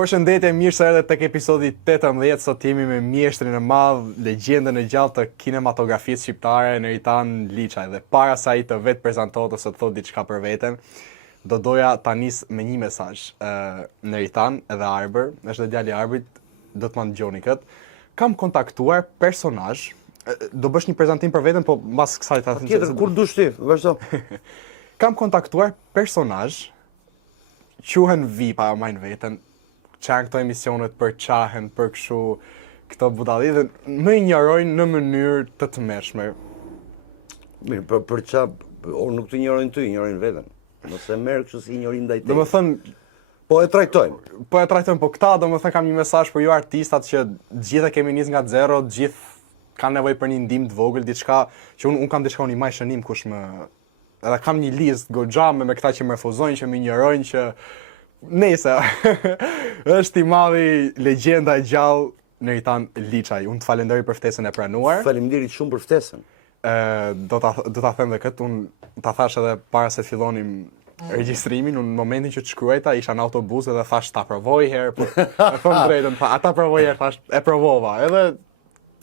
Përshëndetje, mirë se erdhët tek episodi 18, sot jemi me mjeshtrin e madh, legjendën e gjallë të kinematografisë shqiptare, Neritan Liçaj. Dhe para se ai të vetë prezantohet ose të thotë diçka për veten, do doja ta nis me një mesazh. Neritan edhe Arber, është dhe djali i Arbrit, do të më dëgjoni kët. Kam kontaktuar personazh, do bësh një prezantim për veten, po mbas kësaj ta them. Tjetër, kur dush ti, vazhdo. Kam kontaktuar personazh, quhen VIP-a, majnë veten, qanë këto emisionet për qahen, për këshu këto budalli, dhe më injorojnë në mënyrë të tmerrshme. Mirë, për qa, nuk të injorojnë ty, injorojnë veten. Nëse merë kështu si injorim ndaj Do teje. më thënë, Po e trajtojnë. po këta, do më thënë kam një mesazh për ju artistat që gjithë e kemi nis nga zero, gjithë kanë nevojë për një ndihmë të vogël, diçka që unë kam diçka unë i maj shënim kush më... Edhe kam një listë goxha me këta që më refuzojnë, që më injorojnë, që Nese, është i madhi legjenda e gjallë Neritan Liçaj. Unë të falenderoj për ftesën e pranuar. Faleminderit shumë për ftesën. Do ta them dhe këtë, unë ta thash edhe para se të fillonim regjistrimin, unë në momentin që të shkruajta isha në autobus edhe thash ta provoj herë, po e them drejtën, ata provoj herë, thash e provova. Edhe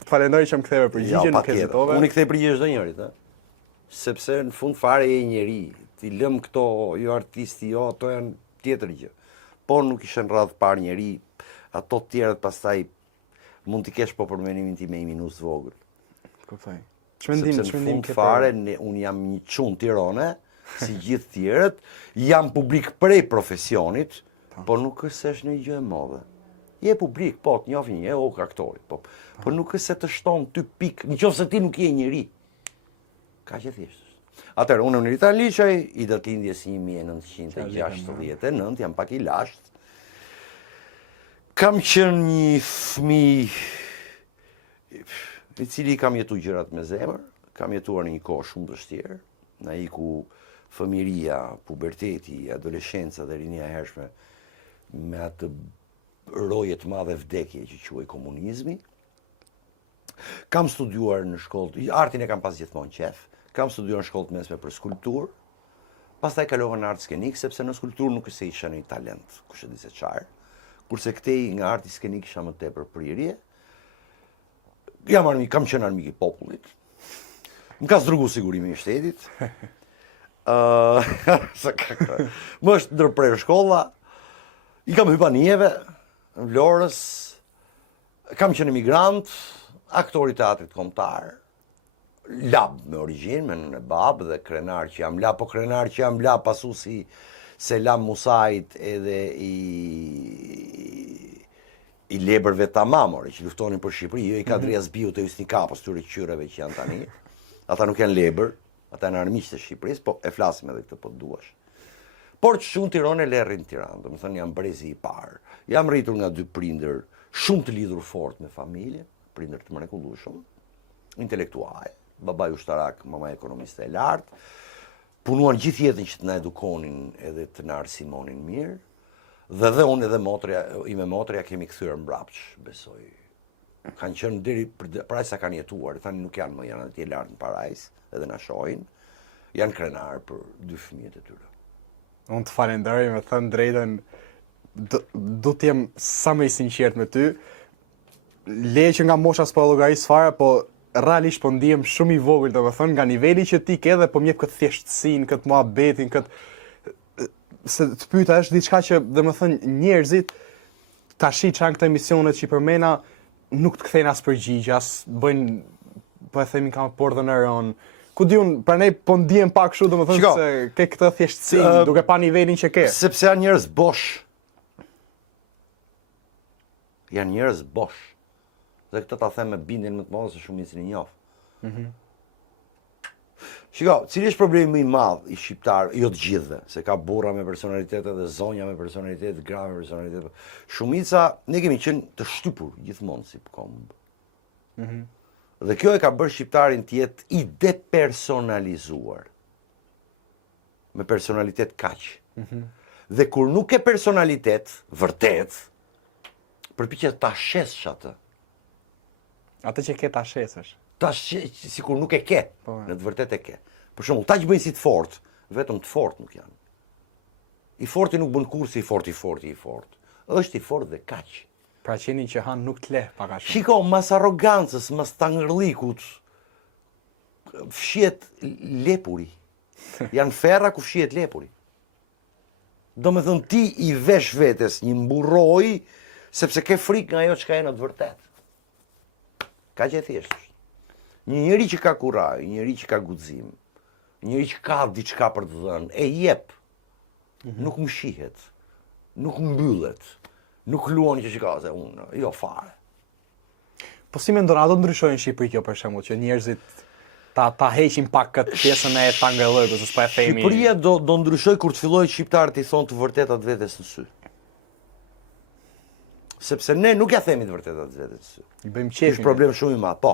të falenderoj që më ktheve përgjigjen, nuk hezitove. Unë i kthej përgjigje çdo njërit, sepse në fund fare je njeri. Ti lëm këto, jo artisti, jo, ato janë tjetër gjë. Po nuk ishen radh parë njeri, ato tjerët pastaj mund t'i kesh po për menimin ti me 1 minutë vogël. Kuptoj. Sepse në fund fare, unë jam një çun tirone, si gjithë tjerët, jam publik prej profesionit, po nuk është se është një gjë e modhe. Je publik, po, të njohin një, o aktori, po nuk është se të shton ty pikë, nëse ti nuk je njeri. Ka që thjesht. Atëherë, unë Neritan Liçaj, i datëlindjes 1969, jam pak i lasht. Kam qenë një fëmijë i cili kam jetu gjërat me zemër, kam jetuar në një kohë shumë vështirë, në ai ku fëmiria, puberteti, adoleshenca dhe rinia e hershme me atë roje të madhe vdekje që quhej komunizmi. Kam studiuar në shkollë, artin e kam pas gjithmonë qef. Kam studiuar në shkollë të mesme për skulpturë, pastaj kalova në art skenik, sepse në skulpturë nuk është se isha një talent, kush e di se çfarë. Kurse këtej nga arti skenik isha më tepër prirje. Kam qenë armik i popullit. Më ka zdrugu sigurimi i shtetit. Më është ndërprer shkolla. I kam hypanijeve, në Vlorës. Kam qenë emigrant, aktor i teatrit kombëtar. Lab me origjinë, me në babë dhe krenar që jam lab, po krenar që jam lab pasu si Selam Musait edhe i lebërve tamamore që luftonin për Shqipëri, jo i Kadrias Biu të Hysni Kapos, tyre qyreve që janë tani. Ata nuk janë lebër, ata janë armiqtë e Shqipërisë, po e flasim edhe këtë po të duash. Por që unë Tiranë e rrin Tiranë, do të thënë jam brezi i parë. Jam rritur nga 2 prindër shumë të lidhur fort me familje, prindër të mrekullueshëm, intelektuale. Babaj ushtarak, mama ekonomiste e lartë, punuan gjithë jetën që të na edukonin edhe të na arsimonin mirë, dhe unë edhe motrja kemi kthyer mbrapsh, besoj. Kanë qenë deri para sa kanë jetuar, tani nuk janë më, janë atje lart në Parajs, edhe na shohin, janë krenar për 2 fëmijët e tyre. Unë të falenderoj, me thënë drejtën, do t'jem sa më i sinqert me ty, leje që nga mosha s'po llogaris fare, po realisht po ndihem shumë i vogël, domethënë nga niveli që ti ke dhe po m'jep këtë thjeshtësinë, këtë muhabetin, se të pyeta është diçka që domethënë njerëzit tash çan këto emisionet që i përmena nuk të kthejnë as përgjigje, as bëjnë, po e themi kam portën e rënë. Ku diun, pranej po ndihem pak kështu domethënë se ke këtë thjeshtësinë, duke pa nivelin që ke. Sepse janë njerëz bosh. Janë njerëz bosh. Dhe këtë ta them me bindjen më të madhe se shumicën e njoh. Shiko, cili është problemi më i madh i shqiptarëve, jo të gjithëve, se ka burra me personalitete dhe zonja me personalitet, gra me personalitet. Shumica, ne kemi qenë të shtypur gjithmonë si komb. Dhe kjo e ka bërë shqiptarin të jetë i depersonalizuar. Me personalitet kaq. Dhe kur nuk ke personalitet vërtet, përpiqet ta shesësh atë. Atë që ke ta shesësh. Sikur nuk e ke, në të vërtet e ke. Për shembull, ta që bëjnë si të fort, vetëm të fort nuk janë. I forti nuk bën kurse i forti. është i fortë dhe kaq. Pra qeni që han nuk të leh pak a shumë. Shiko, mas arrogancës, mas tangërllikut, fshihet lepuri. Janë ferra ku fshihet lepuri. Do me thënë ti i vesh vetes një mburoj, sepse ke frikë nga ajo çka e në të vërtet. Ka që e thjesht është. Një njeri që ka kuraj, një njeri që ka guxim, një njeri që ka diçka për të dhënë, e jep. Nuk më shihet, nuk mbyllet, nuk luan që ka se unë, jo fare. Po si mendon, a do ndryshojë në Shqipëri kjo për shembull, që njerëzit ta heqin pak këtë pjesën e tangëllëkës, ose po e themi. Shqipëria do ndryshoj kur të fillojë shqiptarët i thonë të vërtetat vetes në sy. Sepse ne nuk ja themi të vërtetat vetes në sy. I bëjmë Është qefin. problem shumë i madh, po.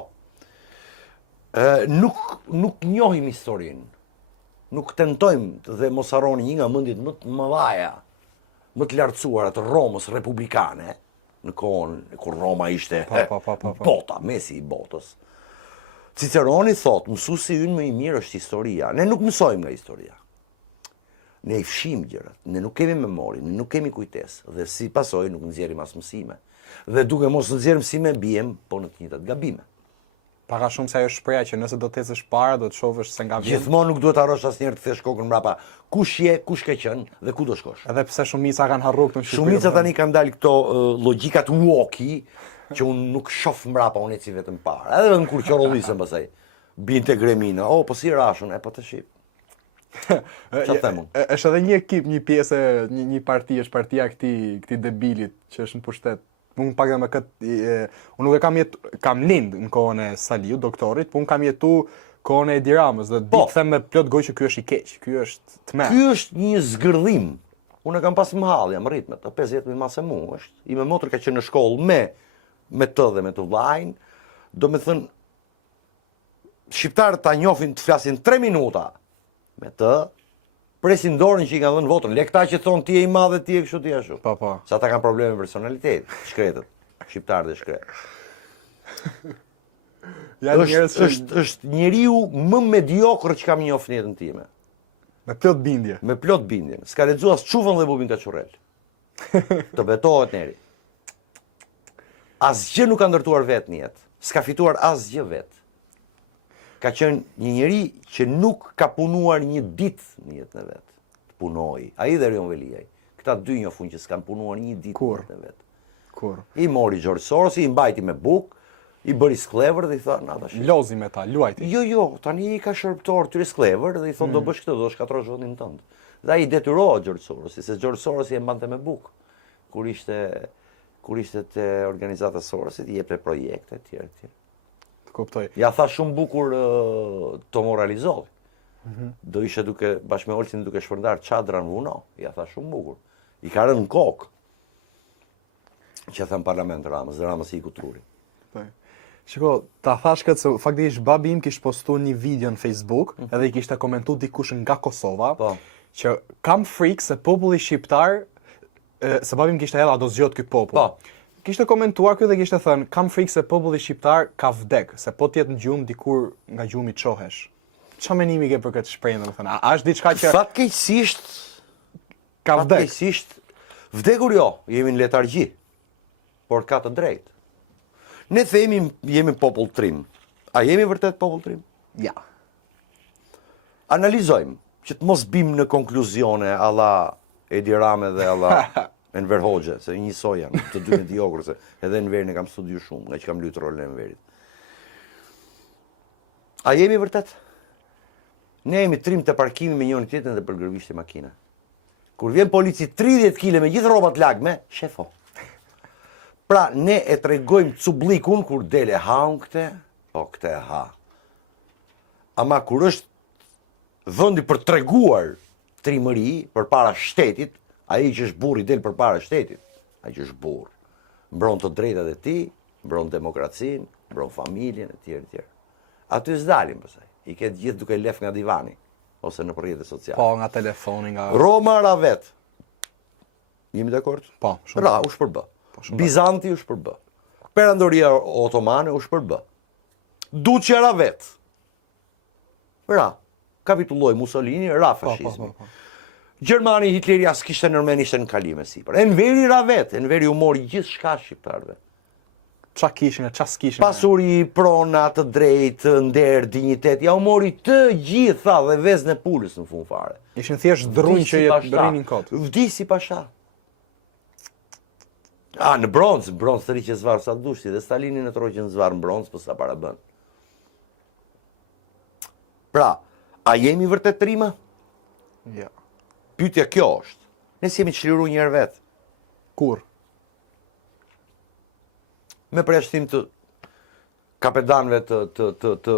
Nuk njohim historinë. Nuk tentojmë dhe mos harroni një nga mendjet më të mëdha, më të lartësuara të Romës republikane, në kohën kur Roma ishte bota, mesi i botës. Ciceroni thot, mësuesi ynë më i mirë është historia. Ne nuk mësojmë nga historia. Ne i fshim gjërat, ne nuk kemi memori, ne nuk kemi kujtesë dhe si pasojë nuk nxjerrim as mësime. Dhe duke mos nxjerrë mësime bijem po në të njëjtat gabime. Paka shumë se ajo shpreha që nëse do të ecësh para, do të shohësh se nga vjen. Gjithmonë nuk duhet harrosh asnjëherë të thesh kokën mbrapa. Kush je, kush ke qenë dhe ku do shkosh. Edhe pse shumica kanë harruar këtë në Shqipëri. Shumica tani kanë dalë këto logjikat woki që unë nuk shoh mbrapa, unë eci vetëm para. Edhe në kur qorollisem pastaj. Binte gremina. Oh, po si rashun, po të shih. Çfarë them unë? Është edhe një ekip, një pjesë, një parti, është partia këtij debilit që është në pushtet. Unë pak dhe me këtë, unë nuk e kam lind në kohën e Saliu, doktorit, po unë kam jetu kohën e Edi Ramës, dhe di të them me plot gojë që ky është i keq, ky është tmerr. Ky është një zgërdhim. Unë e kam pas më hall, jam rrit me të 50 më se mua, është. I me motër ka qenë në shkollë me të dhe me të vllajin, do me thënë shqiptarët ta njohin të flasin 3 minuta me të, presin dorën që i kanë dhënë votën. Le këta që thonë ti je i madh dhe ti je kështu ti ashtu. Po. Sa ata kanë probleme me personalitet, shkretët, shqiptarët dhe shkretë. Është njeriu më mediokër që kam njohur në jetën time. Me plot bindje. Me plot bindje. S'ka lexuar as çufën dhe bubin Kaçurrel. Të betohet neri. Asgjë nuk ka ndërtuar vetë në jetë. S'ka fituar asgjë vetë. Ka qenë një njeri që nuk ka punuar një ditë në jetën e vet. Të punoi. Ai dhe Rion Veliaj. Këta dy njohun që s'kan punuar një ditë në jetën e vet. Kur? I mori George Soros, i mbajti me buk, i bëri sklever dhe i tha, na tash. Lozi me ta, luajti. Jo, tani i ka shërbëtor ty sklever dhe i thon do bësh këtë, do shkatrosh vendin tënd. Dhe ai detyrohej George Soros, se George Soros i mbante me buk. Kur ishte te organizata Sorosit, i jepte projekte etj. Kuptoj. Ja tha shumë bukur të moralizoj. Do ishe duke, bashkë me Olsin duke shpërndar çadra në vuno. Ja tha shumë bukur. I ka rënë në kokë. Që thëmë parlament Ramës, dhe Ramës i ku truri. Shiko, ta thash këtë se faktikisht babi im kishte postuar një video në Facebook, edhe i kishte komentuar dikush nga Kosova, që kam frikë se populli shqiptar, se babi im kishte hedhur a do zgjot ky popull. Kishte komentuar ky dhe kishte thënë, kam frikë se populli shqiptar ka vdek, se po të jetë në gjumë dikur nga gjumi çohesh. Çfarë mendimi ke për këtë shprehje, domethënë? A është diçka që fatkeqësisht ka vdek? Fatkeqësisht vdekur jo, jemi në letargji. Por ka të drejtë. Ne themi jemi popull trim. A jemi vërtet popull trim? Ja. Analizojmë, që të mos bim në konkluzione alla Edi Rame dhe alla Enver Hoxha, se njësoj janë, të dy mediokrë, se edhe Enverin e kam studiu shumë, nga që kam luajtur rolin e Enverit. A jemi vërtet? Ne jemi trim të parkimi me njëri tjetrin dhe përgërvishte makina. Kur vjen polici 30 kg me gjithë rrobat lagme, shefo. Pra, ne e tregojmë cublikun kur dele haun këte, po këte ha. Ama kur është vëndi për treguar trimëri për para shtetit, ai që është burri del për para shtetit, ai që është burr. Mbron të drejtat e tij, mbron demokracinë, mbron familjen e tjerë. Aty s'dalim pastaj. I ketë gjithë duke lef nga divani, ose në rrjetet sociale. Po, nga telefoni, nga... Roma ra vet. Jemi dakord? Po, shumë. Ra, u shpërbë. Bizanti u shpërbë. Perandoria otomane u shpërbë. Duqja ra vet. Ra, kapitulloi Mussolini, ra fashizmi. Gjermani, Hitleri as kishte nërmen, ishte në kalime sipër. Enveri ra vetë, Enveri u mori gjithë shka shqiptarve. Qa kishin e qa s'kishin? Pasuri, prona, të drejtë, nder, dignitet, ja u mori të gjitha dhe vezën e pulës në fund fare. Ishin thjesht drunj që rrinin kot. Vdisi pasha. Në bronzë të ri që zvarë sa dushti, dhe Stalini në troj që në zvarë në bronzë, për sa para bën. Pra, a jemi vërtet trima? Ja. Pyetja kjo është. Ne si jemi çliru një herë vetë. Kur? Me përjashtim të kapedanëve të që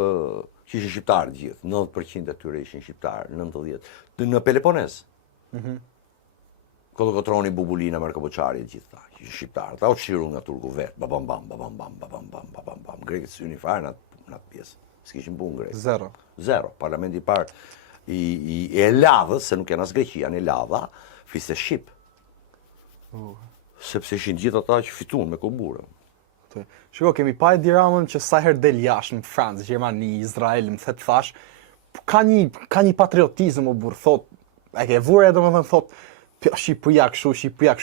ishin shqiptarë gjithë, 90% e tyre ishin shqiptarë, 90. Në Pelopones. Kolokotroni, Bubulina, Markoboçari, gjithë ta, që ishin shqiptarë. Ta u çliru nga turku vetë, babam, grekët syni fare në atë pjesë. S'kishin punë grekë. Zero. Parlamenti i parë i Eladhës, se nuk janë as Greqia, në Eladha, fliste shqip. Sepse ishin gjithë ata që fituan me koburë. Shiko, kemi pa e Diramën që sa herë del jashtë në Francë, Gjermani, Izrael, më thetë thash, ka një patriotizëm o burë, thot, e ke vure edhe më thënë, thot, Shqipëria kështu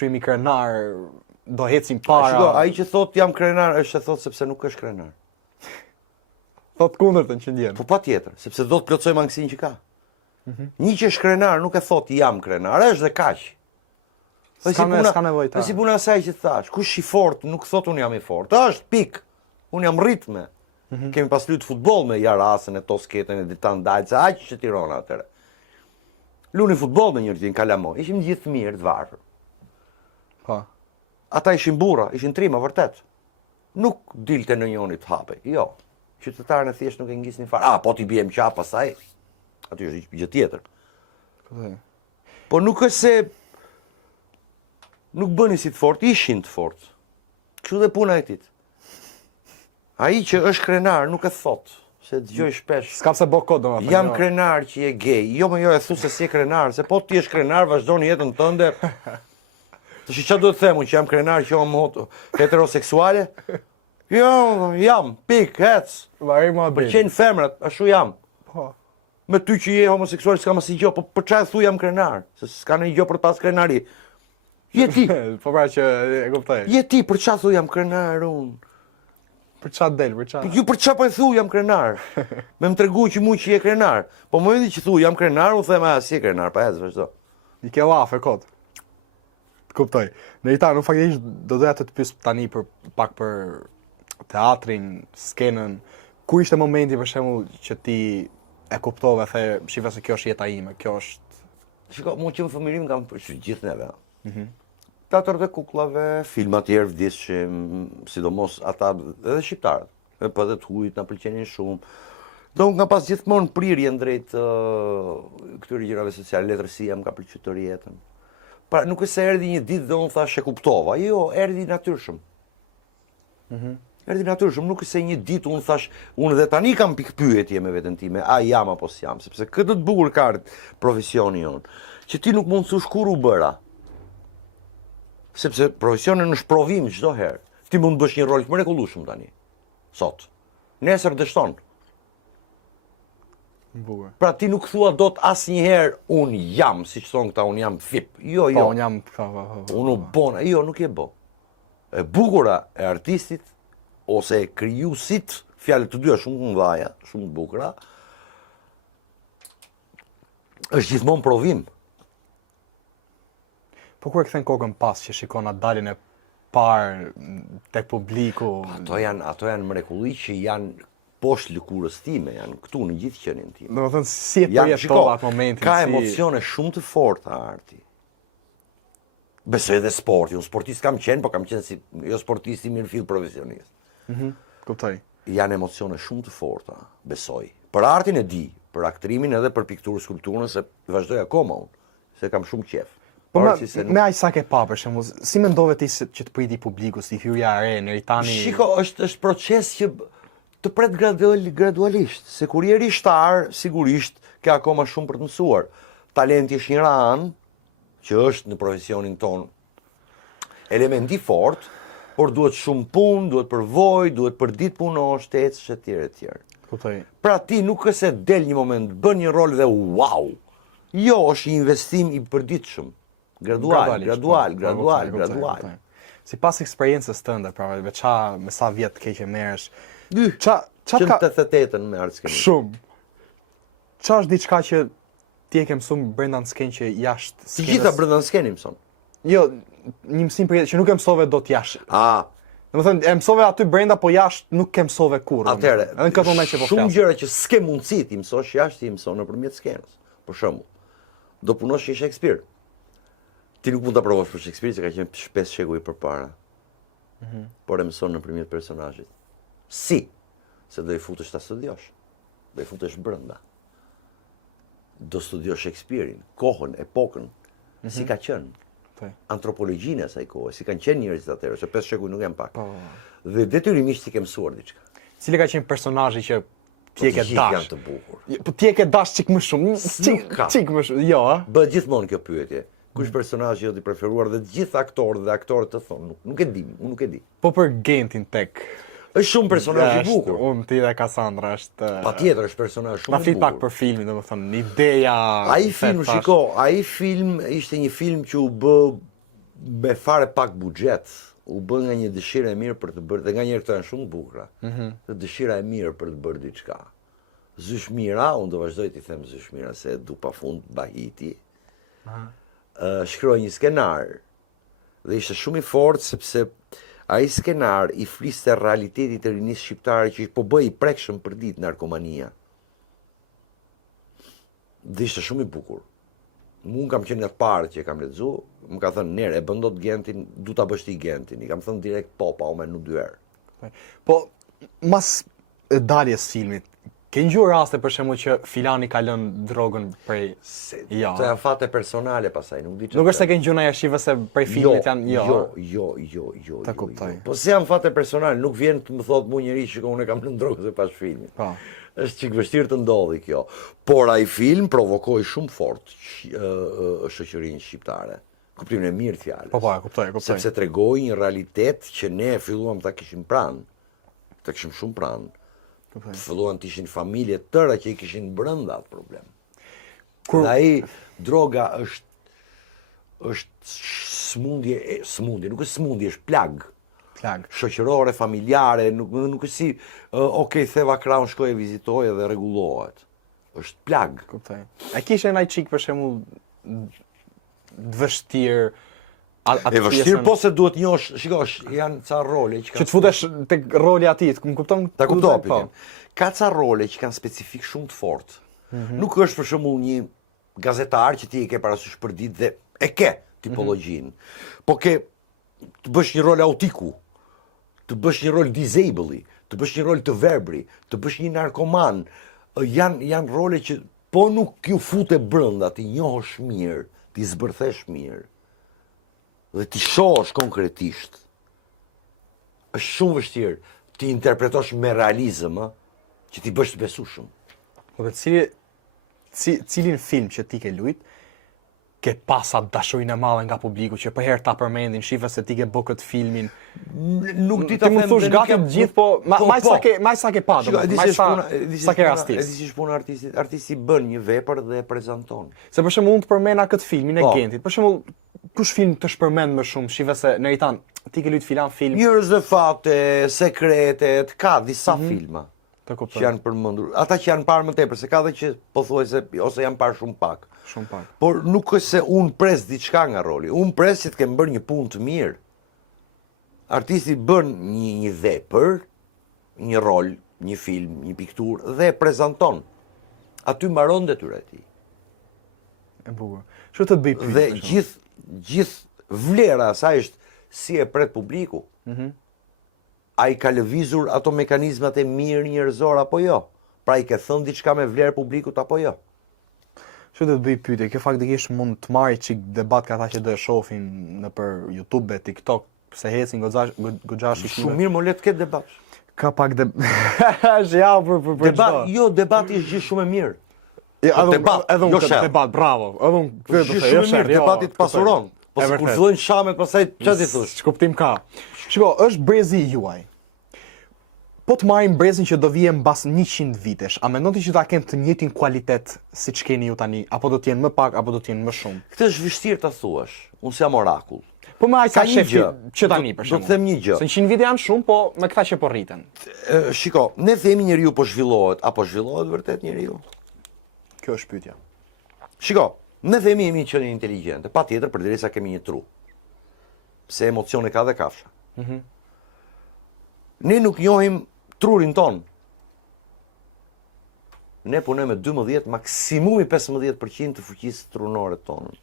jemi krenar, do hecim para. Shiko, ai që thot jam krenar, është e thot sepse nuk është krenar. Thot kundërtën që ndjen. Po patjetër, sepse do të plotësoj mangësinë që ka. Një që është krenar nuk e thot jam krenar, është dhe kaq. S'ka nevojë ta. Si puna asaj që thash, kush i fort nuk thot unë jam i fort. Është pik. Unë jam ritme. Kemi pas luajtur futboll me Jarasën e Tosketën e Ditan Dalca, aq që Tirana atëre. Luni futboll me njëri në Kalamo, ishim gjithë mirë të varfër. Po. Ata ishin burra, ishin trima vërtet. Nuk dilte në njëri të hapej. Jo. Qytetarën e thjesht nuk e ngisnin fare. Po t'i biem qaf pasaj. Aty është gjë tjetër. Po nuk është se nuk bëni si të fort, ishin të fort. Kështu dhe puna e tit. Ai që është krenar nuk e thot, se dëgjoj shpesh. S'ka pse bë kod domethënë. Jam krenar që je gay. Jo e thu se si je krenar, se po ti je krenar, vazhdoni jetën tënde. Tash çfarë duhet të them unë që jam krenar që jam heteroseksuale? Jo, jam, pik, hec. Varim më bëj. Pëlqejnë femrat, ashtu jam. Po. Me ty që je homoseksual s'kam asnjë gjë, po për çfarë thu jam krenar? Se s'ka ndonjë gjë për të pas krenari. Je ti. Po pra që e kuptoj. Je ti, për çfarë thu jam krenar unë? Për çfarë del, për çfarë? Ju për çfarë po e thu jam krenar? Me më tregu që mu që je krenar. Po më momenti që thu jam krenar, u them si je krenar, pa ecë vazhdo. I ke lafe kot. Të kuptoj. Në ita, në faktikisht do doja të pyes tani pak për teatrin, skenën. Ku ishte momenti për shembull që ti e kuptove, the, shifa se kjo është jeta ime, kjo është... Shiko, mu që më fëmirim kam përshë gjithë neve. Teatr dhe kuklave, filma tjerë vdishim, sidomos ata edhe shqiptarët. Po edhe të hujt na pëlqenin shumë. Do unë kam pas gjithmonë prirje drejt këtyre gjërave sociale, letërsia më ka pëlqyer të jetën. Pra nuk është se erdhi një ditë dhe unë thash e kuptova. Jo, erdhi natyrshëm. Erdhi natyrshëm, nuk është se një ditë unë thash, unë dhe tani kam pikpyetje me veten time, a jam apo s'jam, sepse këtë të bukur ka profesioni jonë, që ti nuk mund të thush kur u bëra. Sepse profesioni është provim çdo herë. Ti mund të bësh një rol të mrekullueshëm tani. Sot. Nesër dështon. Bukur. Pra ti nuk thua dot asnjëherë un jam, siç thon këta, un jam fip. Jo, Po, jo. unë jam... Unë u bona, jo, nuk e bë. E bukura e artistit, ose e krijuesit, fjalë të dyja shumë të mëdha, shumë të bukura, është gjithmonë provim. Po kur e kthen kokën pas që shikon atë daljen e parë tek publiku... Ato janë mrekulli që janë poshtë lëkurës time, janë këtu në gjithë qenin tim. Domethënë si e përjetova atë momentin. Ka emocione shumë të forta arti. Besoj edhe sporti, unë sportist kam qenë, po kam qenë si jo sportist i mirëfill profesionist. Kuptoj. Janë emocione shumë të forta, besoj. Për artin e di, për aktrimin edhe për pikturë, skulpturën, se vazhdoj akoma unë, se kam shumë qef. Po me aq sa ke pa për shembull, si mendove ti që të priti publiku, si hyrja e re, deri tani? Shiko, është proces që të pret gradualisht, se kur je rishtar, sigurisht ke akoma shumë për të mësuar. Talenti është një anë, që është në profesionin ton elementi fort, por duhet shumë punë, duhet përvojë, duhet për ditë punosh, ecësh etj. Kuptoj. Pra ti nuk është se del një moment, bën një rol dhe wow, Jo, është një investim i përditshëm. Gradual. Si pas eksperiencës tënde, pra, me sa vjet ke që merresh, Që në 88-ën me art skenë. shumë. Qa është diçka që ti e ke mësuar brenda në skenë që jashtë Të gjitha brenda në skenë mëson. Jo, një mësim për jetë që nuk e mësove dot jashtë. Domethënë e mësove aty brenda, po jashtë nuk e mësove kurrë. Atëherë, edhe në këtë moment që po flas. Shumë gjëra që s'ke mundësi ti mësosh jashtë, ti mëson nëpërmjet skenës. Për shembull, do punosh si Shakespeare. Ti nuk mund ta provosh për Shakespeare, se ka qenë 5 shekuj përpara. Por e mëson nëpërmjet personazhit. Si? Se do i futesh ta studiosh. Do i futesh brenda. Do studiosh Shakespeare-in, kohën, epokën, si ka qenë. Antropologjinë e asaj kohe, si kanë qenë njerëzit atëherë, se 5 shekuj nuk janë pak. Dhe detyrimisht ti ke mësuar diçka. Cili ka qenë personazhi që ti e ke dash? Janë të bukur. Po ti e ke dash çik më shumë, çik më shumë. Jo, a? Bëhet gjithmonë kjo pyetje. Kush personazhi jot i preferuar dhe të gjithë aktorët dhe aktorët të thonë, nuk e di, unë nuk e di. Po për Gentin tek. Është shumë personazh i bukur. Unë ti dhe Cassandra është. Patjetër është personazh shumë i bukur. Na flit pak për filmin, domethënë, ideja. Ai film ishte një film që u bë me fare pak buxhet, u bë nga një dëshirë e mirë për të bërë, dhe nga njerë këto janë shumë të bukura. Dhe dëshira e mirë për të bërë diçka. Zyshmira, unë do vazhdoj t'i them Zyshmira se du pafund Bahiti. Shkroi një skenar dhe ishte shumë i fortë sepse ai skenar i fliste realitetit të rinisë shqiptare që po bëj i prekshëm për ditë narkomania. Dhe ishte shumë i bukur. Unë kam qenë nga të parë që e kam lexu, më ka thënë Nere, e bën dot Gentin, du ta bësh ti Gentin. I kam thënë direkt po, pa ume nuk 2 herë. Po, mas daljes filmit, ke ngjuar raste për shembull që filani ka lënë drogën prej Jo. Të janë fate personale pasaj, nuk di çfarë. Nuk është se ke ngjuar ndonjë shive se prej filmit janë Jo. Ta kuptoj. Po se janë fate personale, nuk vjen të më thotë mua njëri që unë kam lënë drogën se pas filmit. Po. Është çik vështirë të ndodhi kjo. Por ai film provokoi shumë fort shoqërinë shqiptare. Kuptimin e mirë të fjalës. Po, e kuptoj. Sepse tregoi një realitet që ne filluam ta kishim pranë. Ta kishim shumë pranë. Filluan të ishin familje tëra që i kishin brenda atë problem. Dhe ai droga është smundje, nuk është smundje, është plag. Shoqërore, familjare, nuk është si okay, theva krahun, shkoj e vizitoj dhe rregullohet. Është plag. Kuptoj. A kishe ndaj çik për shembull të vështirë e vështirë, po se duhet njohësh, shikosh, janë ca role që të futesh tek roli atit, më kupton? Ta kuptoj. Ka ca role që kanë specifik shumë të fortë. Nuk është për shembull një gazetar që ti e ke parasysh për ditë dhe e ke tipologjinë. Po ke të bësh një rol autiku, të bësh një rol disabli, të bësh një rol të verbri, të bësh një narkoman. Janë role që po nuk ju fute brenda, ti njohësh mirë, ti zbërthesh mirë. Dhe ti shohësh konkretisht. Është shumë vështirë ti interpretosh me realizëm, që ti bësh të besueshëm. Po cilin film që ti ke luajt ke pasat dashurinë e madhe nga publiku që për herë ta përmendin, shifë se ti ke bë këtë filmin. Nuk di ta them. Ti më thosh gati të gjithë, po më sa ke pa, sa ke rastis. E di si puna artistit. Artisti bën një vepër dhe e prezanton. Se për shembull unë të përmenda këtë filmin e Gentit. Për shembull, kush film të shpërmend më shumë, shifë se në Ritan, ti ke luajt filan film. Njerëz dhe fate, sekretet, ka disa filma që janë përmendur. Ata që janë parë më tepër, se ka dhe që pothuajse ose janë parë shumë pak. Por nuk është se unë pres diçka nga roli. Unë pres që të kem bërë një punë të mirë. Artisti bën një vepër, një rol, një film, një pikturë dhe e prezanton. Aty mbaron detyra e tij. E bukur. Ço të bëj pyetje. Dhe gjithë vlera e saj është si e pret publiku. Ai ka lëvizur ato mekanizmat e mirë njerëzor apo jo? Pra i ke thënë diçka me vlerë publikut apo jo? Ço të bëj pyetje, kjo faktikisht mund të marrë çik debat ka ata që do e shohin nëpër YouTube, TikTok, pse ecin goxhashi shumë mirë, më le të ketë debat. Ka pak është ja për debat, jo, debati është gjë shumë e mirë. Debat, bravo. Edhe unë shumë mirë, debati të pasuron. Po se kur fillojnë shamet, pastaj çfarë ti thosh? Ç'kuptim ka? Shiko, është brezi juaj. Po të marrim brezin që do vije mbas 100 vitesh, a mendon ti që ta kenë të njëjtin kualitet siç keni ju tani, apo do të jenë më pak apo do të jenë më shumë? Këtë është vështirë ta thuash. Unë jam orakull. Po më ai ka një shefi gjë. që tani për Do shembull. të them një gjë. Se 100 vite janë shumë, po me këta që po rriten. Shiko, ne themi njeriu po zhvillohet, apo zhvillohet vërtet njeriu? Kjo është pyetja. Shiko, ne themi jemi qenë inteligjente, patjetër përderisa kemi një tru. Pse emocione ka dhe kafsha. Ne nuk njohim trurin ton. Ne punojmë me 12, maksimumi 15% të fuqisë trunore tonë.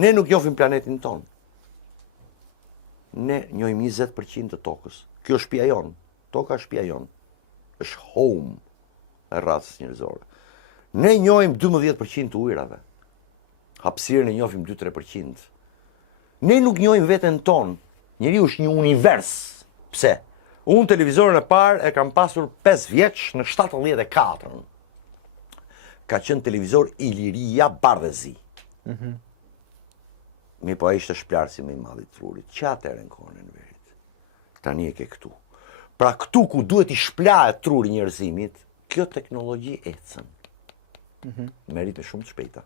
Ne nuk njohim planetin ton. Ne njohim 20% të tokës. Kjo është shtëpia jon. Toka është shtëpia jon. Është home e racës njerëzore. Ne njohim 12% të ujrave. Hapësirën e njohim 2-3%. Ne nuk njohim veten ton. Njeriu është një univers. Pse? Unë televizorën e parë e kam pasur 5 vjeç në 74. Ka qenë televizor Iliria Bardhezi. Mi po a ishte shplarësi më i madh i trurit. Që atëherë në kohën e Enverit. Tani e ke këtu. Pra këtu ku duhet i shplahet truri njerëzimit, kjo teknologji ecën. Me ritme shumë të shpejta.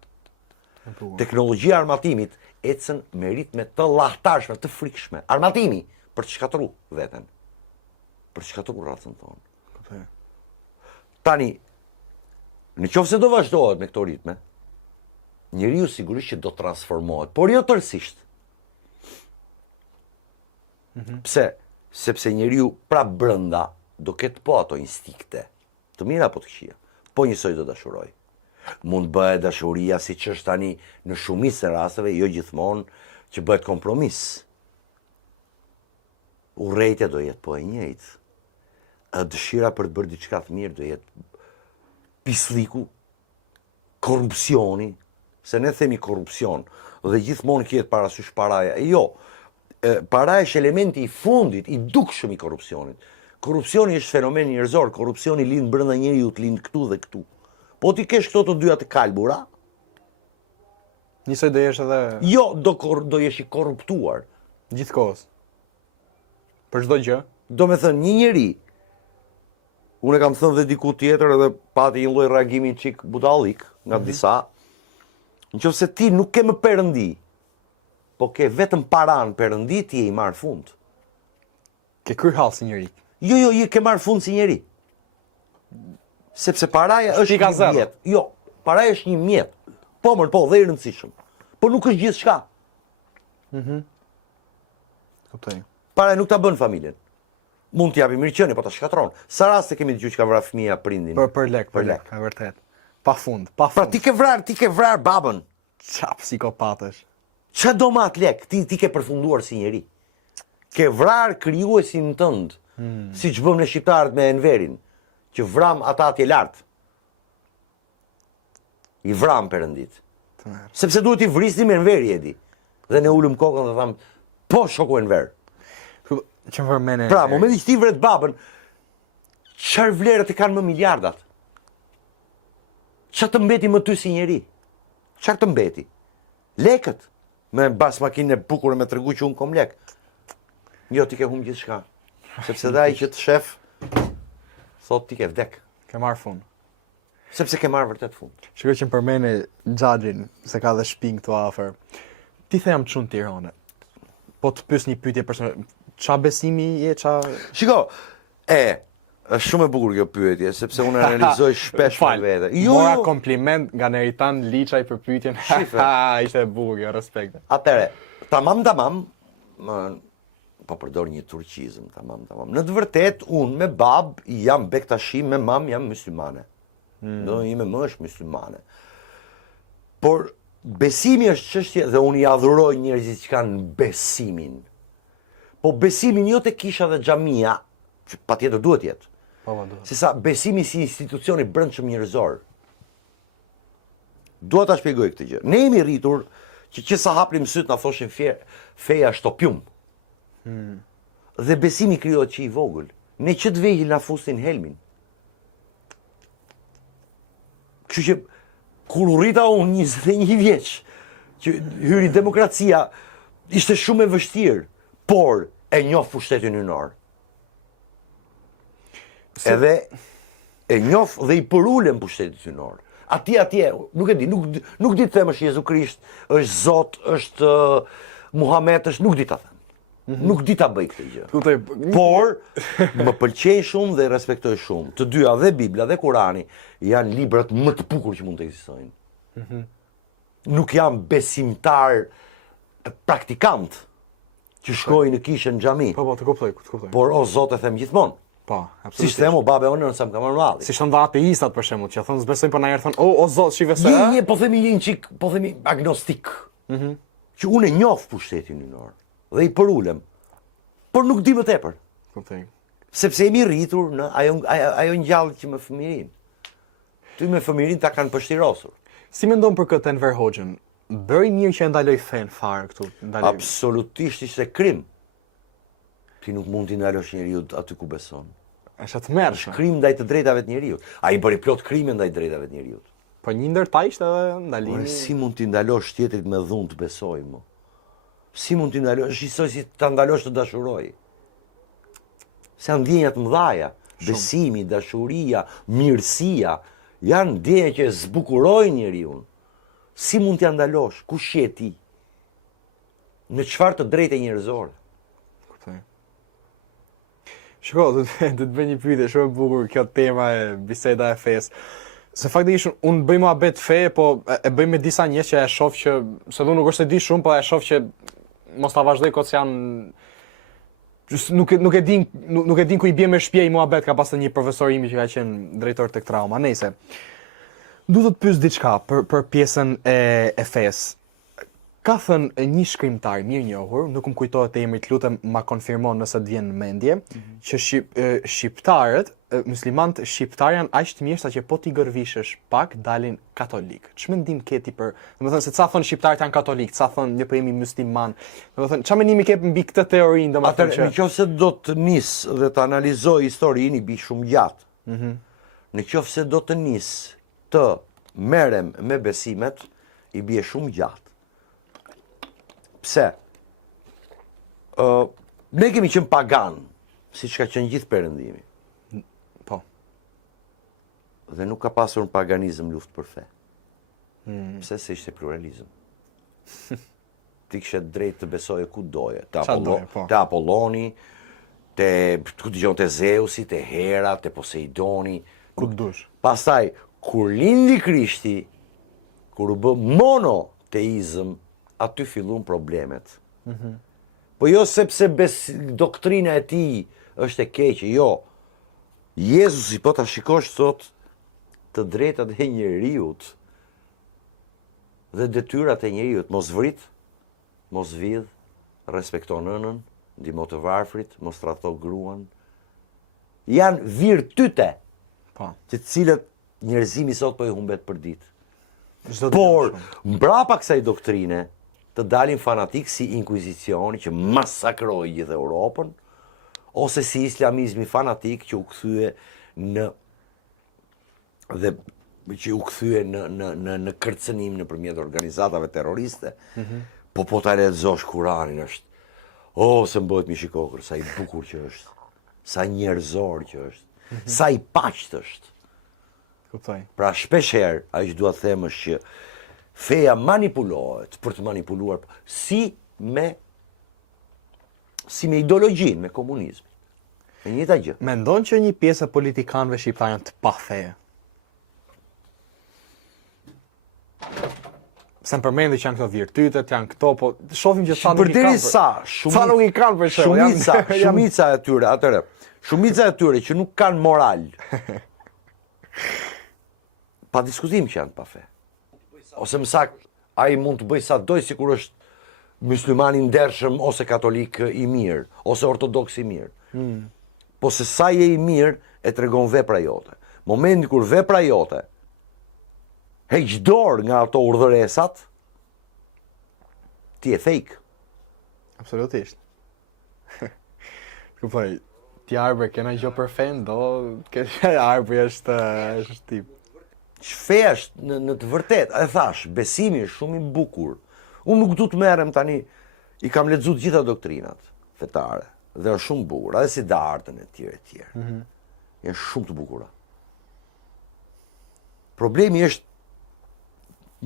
Teknologjia e armatimit ecën me ritme të llahtarshme, të frikshme. Armatimi për të shkatru veten. Për të shkatru racën tonë. Tani, në qoftë se do vazhdohet me këto ritme, njeriu sigurisht që do transformohet, por jo tërësisht. Pse? Sepse njeriu pra brenda do ketë po ato instikte, të mira apo të këqija, po njësoj do dashuroj. Mund bëhet dashuria siç është tani në shumicën e rasteve, jo gjithmonë, që bëhet kompromis. Urrejtja do jetë po e njëjtë. Dëshira për të bërë diçka të mirë do jetë pislliku, korrupsioni, se ne themi korrupsion dhe gjithmonë kjetë parasysh paraja. Jo, paraja është elementi i fundit, i dukshëm i korrupsionit. Korrupsioni është fenomen njerëzor, korrupsioni lind brenda njeriu, lind këtu dhe këtu. Po ti kesh këto të dyja të kalbura, Njësoj do jesh edhe jo do jesh i korruptuar. gjithkohës. Për çdo gjë. Do me thënë, një njeri, unë e kam thënë dhe diku tjetër edhe pati një lloj reagimi çik budallik nga disa, nëse ti nuk ke më perëndi, po ke vetëm paran perëndi, ti je i marr fund. Ke kryhall si njëri. Jo, je ke marr fund si njeri. Sepse paraja është Pika një zero. mjet. Jo, paraja është një mjet. Po, dhe i rëndësishëm. Po nuk është gjithçka. Kuptoj. Paraja nuk ta bën familjen. Mund t'i japi mirëqenie, po ta shkatron. Sa raste kemi dëgjuar që ka vrarë fëmia prindin? Për lek, e vërtet. Pafund. Pra ti ke vrar babën. Ça psikopatësh. Ç'a do me atë lek? Ti ke përfunduar si njeri. Ke vrar krijuesin tënd. Siç bëm ne shqiptarët me Enverin, që vram ata atje lart. I vram perëndit. Sepse duhet i vrisnim Enveri edi. Dhe ne ulëm kokën dhe tham, po shoku Enver. Që më vërmene... Pra, momenti që ti vret babën, çfarë vlerët e kanë më miliardat? Çfarë të mbeti më ty si njeri? Çfarë të mbeti? Lekët. Me bas makinë e bukur me tregu që unë kom lek. Jo, ti ke humbë gjithçka. Sepse dhe ai që të shef, thot ti ke vdek. Ke marrë fund. Sepse ke marrë vërtet fund. Shikoj që më përmene Xhaxhin, se ka dhe shtëpi këtu afër. Ti the jam çun Tiranë. Po të pyes një pyetje personale, qa besimi je, qa... Shiko, është shumë e bukur kjo pyetje, sepse unë analizoj shpesh me vete. Mora kompliment nga Neritan Liçaj për pyetjen. Ishte e bukur kjo, respekt. Atëre, tamam, po përdor një turqizëm, tamam. Në të vërtet, unë me bab jam bektashi, me mam jam muslimane. Do ime më është muslimane. Por besimi është çështje dhe unë i adhuroj njerëzit që kanë besimin. Po besimin jo te kisha dhe xhamia, që patjetër duhet jetë. Se sa besimi si institucion i brendshëm njerëzor. Dua ta shpjegoj këtë gjë. Ne jemi rritur që sa hapnim syt na thoshin feja shtopjum. Dhe besimi krijohet që i vogël. Ne që të vegjël na fusin helmin. Kështu që kur u rrita unë 21 vjeç, që hyri demokracia, ishte shumë e vështirë, por e njoh pushtetin hynor. Edhe e njoh dhe i përulem pushtetit hynor. Atje, nuk e di, nuk di të them është Jezu Krisht, është Zot, është Muhamet, është, nuk di ta them. Nuk di ta bëj këtë gjë. Por më pëlqej shumë dhe respektoj shumë. Të dyja, dhe Bibla dhe Kurani, janë librat më të bukur që mund të ekzistojnë. Nuk jam besimtar praktikant që shkoj në kishën në xhami. Po, të kuptoj. Por o Zot e them gjithmonë. Po, Si themu babe onë nëse më ka marrë valli. Si thon dha ateistat për shembull, që thonë s'besojnë po na herë thonë, o Zot, shive se. Po themi një çik, po themi agnostik. Që unë e njoh pushtetin hynor dhe i përulem. Por nuk di më tepër. Kuptoj. Sepse jemi rritur në ajo ngjallë që me fëmirin. Ty me fëmirin ta kanë pështirosur. Si mendon për këtë Enver Hoxhën? Bëri mirë që e ndaloi fen fare këtu, ndaloi. Absolutisht ishte krim. Ti nuk mund t'i ndalosh njeriu aty ku beson. Është të mërshme. Krim ndaj të drejtave të njeriu. Ai bëri plot krime ndaj drejtave të njeriu. Po një ndër ta ishte edhe ndalimi. Si mund t'i ndalosh tjetrit me dhunë të besoj mo? Si mund t'i ndalosh? Shqisoj si ta ndalosh të dashuroj. Se janë ndjenjat mëdhaja. Besimi, dashuria, mirësia, janë ndjenja që zbukurojnë njeriu. Si mund t'ja ndalosh? Kush je ti? Në çfarë të drejtë njerëzore? Shiko, do të bëj një pyetje shumë e bukur kjo tema e biseda e fesë. Se faktikisht unë bëj muhabet fe, po e bëj me disa njerëz që e shoh që se do nuk është e di shumë, po e shoh që mos ta vazhdoj kot se janë nuk e din ku i bie me shtëpia i muhabet, ka pasur një profesor imi që ka qenë drejtor tek trauma. Nëse duhet të pyes diçka për pjesën e fesë. Ka thënë një shkrimtar mirë njohur, nuk më kujtohet emri, lutem ma konfirmon nëse të vjen në mendje, që shqiptarët, muslimanët shqiptar janë aq të mirë sa që po ti gërvishesh pak dalin katolik. Ç'mendim ke ti për, domethënë se ça thon shqiptarët janë katolik, ça thon ne po jemi musliman. Domethënë ç'a mendimi ke mbi këtë teorinë, domethënë që nëse do të nis dhe të analizoj historinë i bi shumë gjatë. Nëse do të nis të merrem me besimet, i bie shumë gjatë. Pse? Ne kemi qenë pagan, si që ka qenë gjithë perëndimi. Po. Dhe nuk ka pasur në paganizëm luftë për fe. Pse se ishte pluralizëm. Ti kishe drejt të besoje ku doje. Te Apolloni, ku dëgjon te Zeusi, te Hera, te Poseidoni. Ku dush. Pastaj, kur lindi Krishti, kur u bë monoteizëm, aty fillun problemet. Po jo sepse doktrina e tij është e keqe, jo. Jezusi po ta shikosh sot të drejtat e njeriut dhe detyrat e njeriut, mos vrit, mos vidh, respekto nënën, ndihmo të varfrit, mos tradhto gruan. Janë virtyte, të cilët njerëzimi sot po i humbet për ditë. Por, mbrapa kësaj doktrine, të dalin fanatik si inkuizicioni që masakroi gjithë Europën, ose si islamizmi fanatik që u kthye në kërcënim nëpërmjet organizatave terroriste. Po ta lexosh Kuranin është, se m'bëhet mi shikokër, sa i bukur që është, sa njerëzor që është, sa i paqët është. Kuptoj. Pra shpeshherë ai që dua të them është që feja manipulohet për të manipuluar si me ideologjinë, me komunizmin. E njëjta gjë. Mendon që një pjesë e politikanëve shqiptar janë të pafeje? Se më përmendi që janë këto virtytet, janë këto, po shohim që sa nuk i kanë. Sa nuk i kanë për shembull. Shumica e tyre, atëre. Shumica e tyre që nuk kanë moral. Pa diskutim që janë të pafe. Ose më saktë, ai mund të bëj sa doj sikur është musliman i ndershëm ose katolik i mirë, ose ortodoks i mirë. Po se sa je i mirë e tregon vepra jote. Momenti kur vepra jote heq dorë nga ato urdhëresat, ti je fake. Absolutisht. Kuptoj. Ti Arber, kena gjë për fen, do Arber është tip. Feja është në të vërtet, e thash, besimi është shumë i bukur. Unë nuk du të merrem tani, i kam lexuar të gjitha doktrinat fetare, dhe është shumë bukur, edhe si dartën e tjerë. janë shumë të bukura. Problemi është,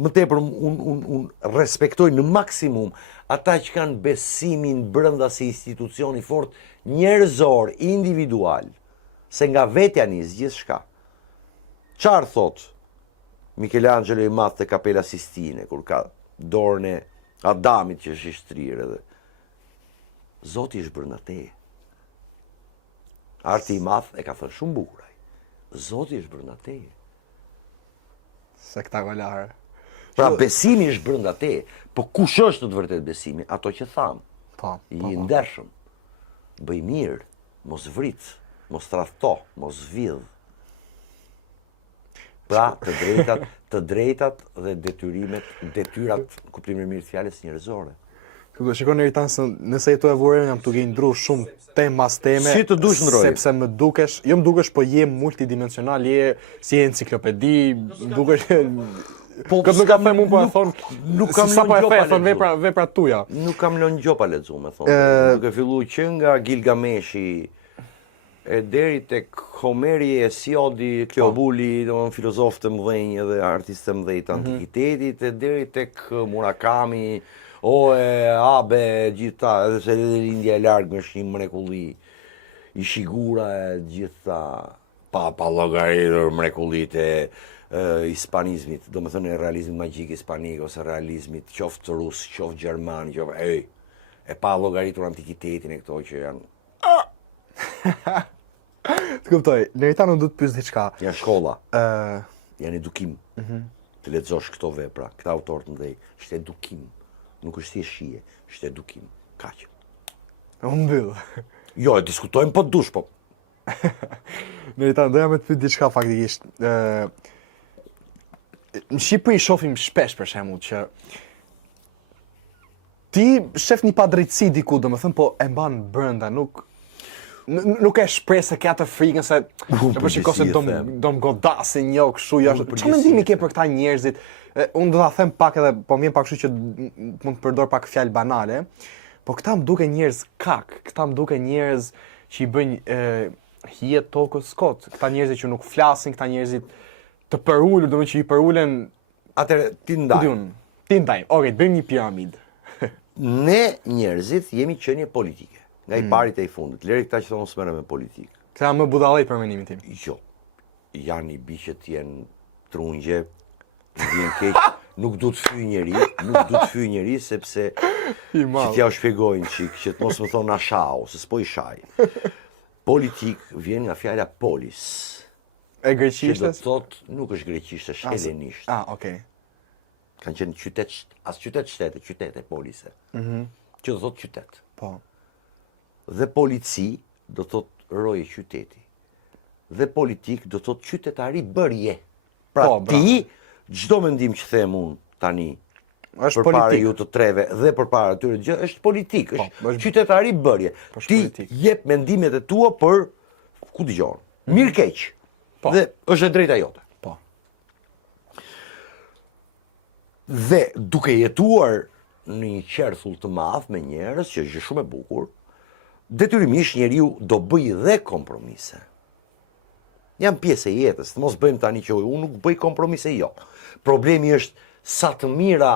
më tepër unë respektoj në maksimum ata që kanë besimin brenda si institucioni fort, njerëzor, individual, se nga vetja nis gjithçka. Çfarë thot Michelangelo i madh te Kapela Sistine kur ka dorën e Adamit që është i shtrirë edhe Zoti është brenda teje. Arti i madh e ka thënë shumë bukur ai. Zoti është brenda teje. Spektakolare. Pra besimi është brenda teje, po kush është në të vërtetë besimi? Ato që tham. I ndershëm. Bëj mirë, mos vrit, mos tradhto, mos vidh. Pra të drejtat dhe detyrat, kuptimin e mirë të fjalës njerëzore. Shikon Eritan, se nëse jetu e vorën jam duke i ndru shumë tem mas teme. Si të dush ndroj? Sepse më dukesh, jo më dukesh, po je multidimensional, je si enciklopedi, më dukesh... Këtë nuk ka them unë, po e thonë, nuk kam sa po e the, thonë vepra tuja. Nuk kam lënë gjopa lexu, me thonë. Duke fillu që nga Gilgameshi, e deri tek Homeri, Hesiodi, Kleobuli, domethënë filozofë të mëdhenj dhe artistë të mëdhenj të antikitetit, e deri tek Murakami, Abe, gjitha, edhe se Lindja e largë është një mrekulli, i Shigura e gjitha, pa llogaritur mrekullitë e hispanizmit, do me thënë e realizmit magjik hispanik, ose realizmit qoftë rus, qoftë gjerman, qoftë, e pa llogaritur antikitetin e këto që janë... Të kuptoj, Neritano du të pyes diçka. Janë shkolla, janë edukim, të lexosh këto vepra, këta autor të mëdhej, është edukim, nuk është thjesht shije, është edukim, kaq. Unë mbyll. Jo, e diskutojmë po dush, po. Neritano, doja me të pyet diçka faktikisht. Në Shqipëri shohim shpesh për shembull që ti shef një padrejtësi diku, domethënë, po e mban brenda, nuk e shpreh se ka të frikën se po shikoj se do më godasin jo kështu jashtë. Çfarë mendimi ke për këta njerëzit? Unë do ta them pak edhe, po më pak kështu që mund të përdor pak fjalë banale, po këta më duken njerëz kak, këta më duken njerëz që i bëjnë hije tokës kot, këta njerëzit që nuk flasin, këta njerëzit të përulur, do të thotë që i përulen. Atëre ti ndaj. Ti ndaj. Okej, bëjmë një piramidë. Ne njerëzit jemi qenie politike. Nga i parit e i fundit. Leri këta që thonë s'merren me politikë. Këta më budallaj për mendimin tim. Jo. Janë i biçet, janë trungje, vjen keq, nuk du të fyj njeri, sepse që t'ja u shpjegojnë qik, që të mos më thonë ashao, se s'po i shaj. Politik vjen nga fjala polis. E greqishtes? Që do të thotë, nuk është greqisht, është helenisht. Okej. Kanë qenë qytete polise. Që do thotë qytet. Po. Dhe polici do thotë roje qyteti. Dhe politik do thotë qytetari bërje. Pra ti, çdo mendim që them unë tani, përpara ju të treve dhe përpara atyre gjë, është politik, është qytetari bërje. Ti jep mendimet e tua për ku dëgjon. Mirë keq. Dhe është e drejta jote. Po. Dhe duke jetuar në një qerthull të madh me njerëz që është shumë e bukur, detyrimisht njeriu do bëj dhe kompromise. Janë pjesë e jetës, të mos bëjmë tani që unë nuk bëj kompromise, jo. Problemi është sa të mira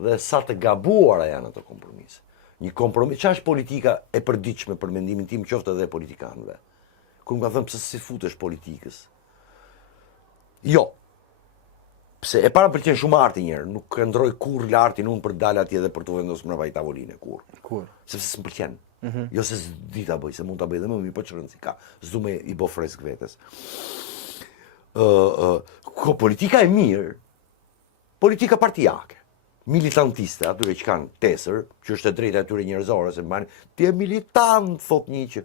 dhe sa të gabuara janë ato kompromise. Një kompromis, ç'është politika e përditshme për mendimin tim, qoftë edhe politikanëve. Kur më kanë thënë pse si futesh politikës. Jo. Pse e para pëlqen shumë arti njerë, nuk këndroj kurrë artin unë për dalë atje dhe për të vendosur mbrapa i tavoline, kur. Sepse s'm pëlqen. Jo se s'di ta bëj, se mund ta bëj dhe më mirë, po ç'rëndsi si ka. S'du me i bë fresk vetes. Politika e mirë, politika partijake, militantiste, atyre që kanë tesër, që është e drejta atyre njerëzore, se mbani, ti je militant, thot një që,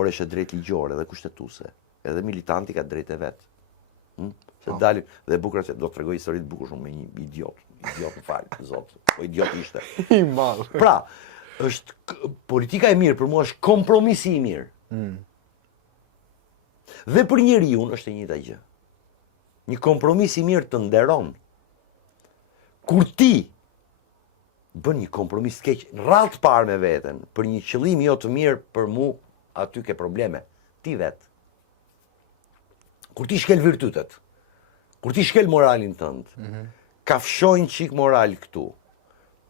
ore është e drejtë ligjore dhe kushtetuese. Edhe militanti ka drejtë e vet. Se dalim dhe bukur se do të tregoj histori të bukur shumë me një idiot më fal, zot, po idiot ishte. I madh. Pra, është politika e mirë për mua është kompromisi i mirë. Dhe për njeriu është e njëjta gjë. Një kompromis i mirë të nderon. Kur ti bën një kompromis të keq, rrallë të parë me veten, për një qëllim jo të mirë, për mua aty ke probleme. Ti vet. kur ti shkel virtytet, kur ti shkel moralin tënd, kafshojnë qik moral këtu,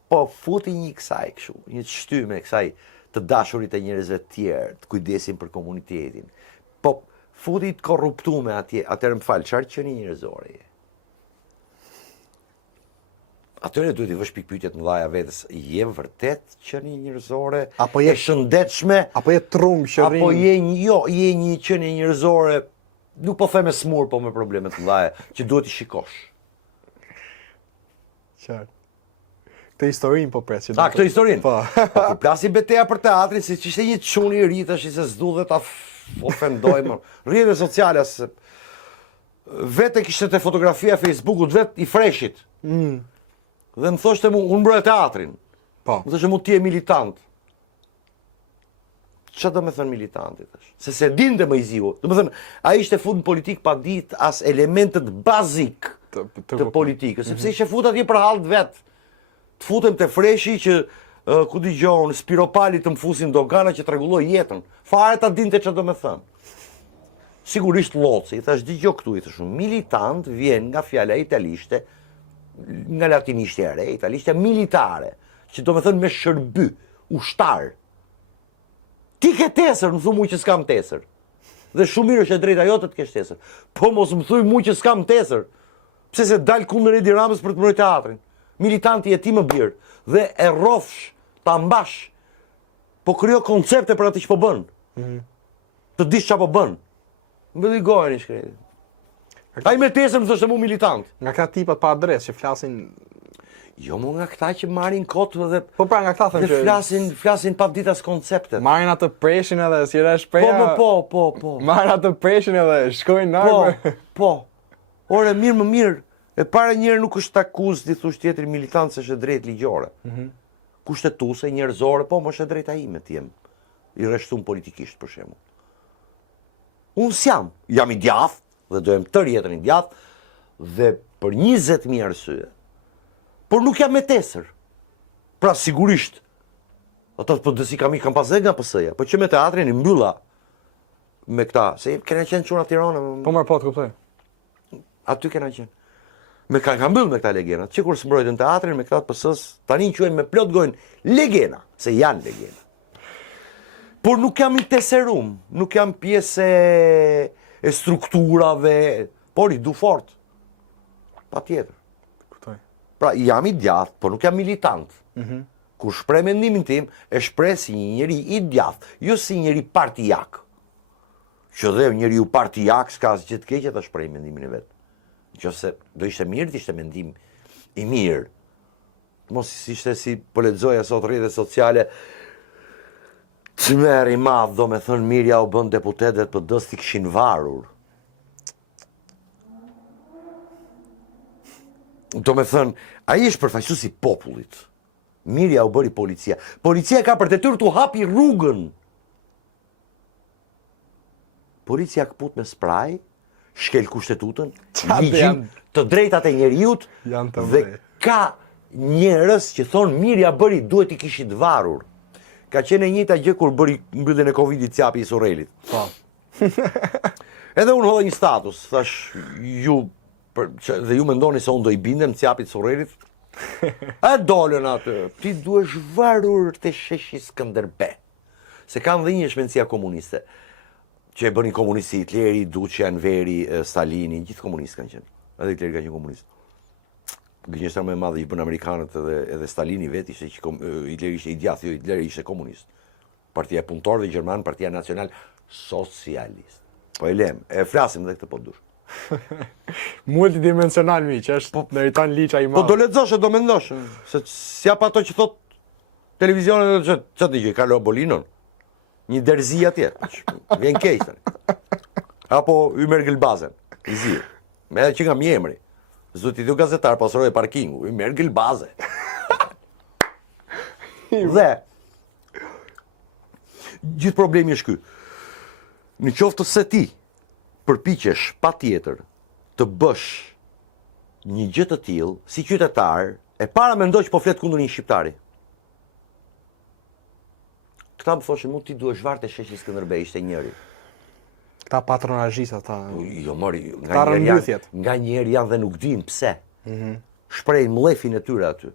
po futi një kësaj kështu, një të shtyme kësaj të dashurit e njerëzve të tjerë, të kujdesin për komunitetin, po futi të korruptume atje, atëherë më falë, çfarë qenie njerëzore je? Atëherë duhet i vësh pikpyetjet mëdha vetes, je vërtet qenie njerëzore, apo je shëndetshme, apo je trumë që apo je një qenie njerëzore, nuk po them me smur, po me probleme të mëdha që duhet i shikosh. Qartë. Këtë historinë po pres. Këtë historinë? Po. Kur plasi beteja për teatrin, si që ishte një çuni i ri, tash se s'du dhe ta ofendojmë. Rrjetet sociale, se vete kishte te fotografia Facebookut, vet i freshit. Dhe më thoshte mu, unë mbroj teatrin. Po. Më thoshte mu ti je militant. Ç'a do me thënë militanti tash? Se dinte më i ziu. Do me thënë, ai ishte fut në politik pa ditë as elementet bazik të politikës, sepse ishte fut atje për hall vet. Të futem të freshi që, ku digjon, Spiropali të më fusin dogana që të rregulloj jetën. Fare ta dinte ç'a do me thënë. Sigurisht loci, i thash digjo këtu, i thash, militant vjen nga fjala italishte, nga latinisht e re, italishte militare, që do me thënë me shërby, ushtar. Ti ke tesër, më thu mu që s'kam tesër. Dhe shumë mirë është e drejta jote të kesh tesër. Po mos më thuj mu që s'kam tesër. Pse se dal kundër Edi Ramës për të mbrojtur teatrin. Militanti e ti më birë, dhe e rrofsh, ta mbash, po kryo koncepte për atë që po bën. Të dish ç'a po bën. Më dhe i gojën i shkreti. Ai me tesër më thoshte mu militant. Nga këta tipat pa adresë që flasin. Jo mu nga këta që marrin kotë dhe Po pra nga këta them që flasin pa ditas konceptet. Marrin atë preshin edhe si era shpreha. Po. Marrin atë preshin edhe shkojnë narë. Po. Ore mirë më mirë. E para njerë nuk është akuz, ti thush tjetri militant se është e drejt ligjore. Kushtetuese, njerëzore, po më është e drejta ime t'jem i rreshtum politikisht për shembull. Unë s'jam, jam i djathtë dhe do jem tërë jetën i djathtë dhe për 20.000 arsye. Por nuk jam me tesër. Pra sigurisht, ata po dësi kam pas dhe nga PS-ja, po që me teatrin i mbylla me këta, se kena qenë çuna Tirana. Po marr po të kuptoj. Aty kena qenë. Me kanë mbyll me këta legendat, që kur s'mbrojtën teatrin me këta të PS-s, tani quajnë me plot gojnë legena, se janë legena. Por nuk jam i teserum, nuk jam pjesë e strukturave, por i du fort. Patjetër. Kuptoj. Pra jam i djathtë, por nuk jam militant. Kur shpreh mendimin tim, e shpreh si një njeri i djathtë, jo si një njeri partijak. Që dhe njeriu partijak s'ka asgjë të keqe ta shpreh mendimin e vet. Nëse do ishte mirë, ishte mendim i mirë. Mos ishte si po lexoja sot rrjetet sociale, çmer i madh, do me thënë Mirja u bën deputet dhe të PD-s t'i kishin varur. Do me thënë, ai është përfaqësues i popullit. Mirja u bëri policia. Policia ka për detyrë t'u hapi rrugën. Policia kaput me spraj, shkel kushtetutën, ligjin, të drejtat e njeriut, dhe ka njerëz që thonë Mirja bëri, duhet i kishit varur. Ka qenë e njëjta gjë kur bëri mbylljen e Covidit Ciapi i Sorrelit. Po. Edhe unë hodha një status, thash dhe ju mendoni se unë do i bindem Ciapit Sorrelit? E dolën atë, ti duhesh varur të sheshi Skënderbe. Se kanë dhe një shmencia komuniste. Që e bëni komunisti Hitleri, Duçi, Anveri, Stalini, gjithë komunistë kanë qenë. Edhe Hitleri ka qenë komunist. Gënjeshtar më e madhe që bën amerikanët edhe Stalini vetë ishte që Hitleri ishte i djathtë, jo Hitleri ishte komunist. Partia e punëtorëve gjerman, Partia Nacional Socialist. Po e lem, e flasim edhe këtë po dush. Multidimensional miq, është meriton liça i madh. Po do lexosh e do mendosh, se s'jap ato që thot televizionet ç'a dëgjoj, Carlo Bolinon. Një derzi atje, vjen keq tani. Apo Ymer Gëlbazen, i zi. Me edhe që nga mjemri. Zoti du gazetar pasëroj e parkingu, Ymer Gëlbazen. Dhe, gjithë problemi është ky. Në qoftë se ti përpiqesh patjetër të bësh një gjë të tillë si qytetar, e para mendoj që po flet kundër një shqiptari. Këta më thoshin, mu ti duhesh vartë e sheshi Skënderbej, ishte njëri. Këta patronazhistë ata. Jo, mori, Ta rëmbythjet. nga njerë janë dhe nuk din pse. Shprejnë mlefin e tyre aty.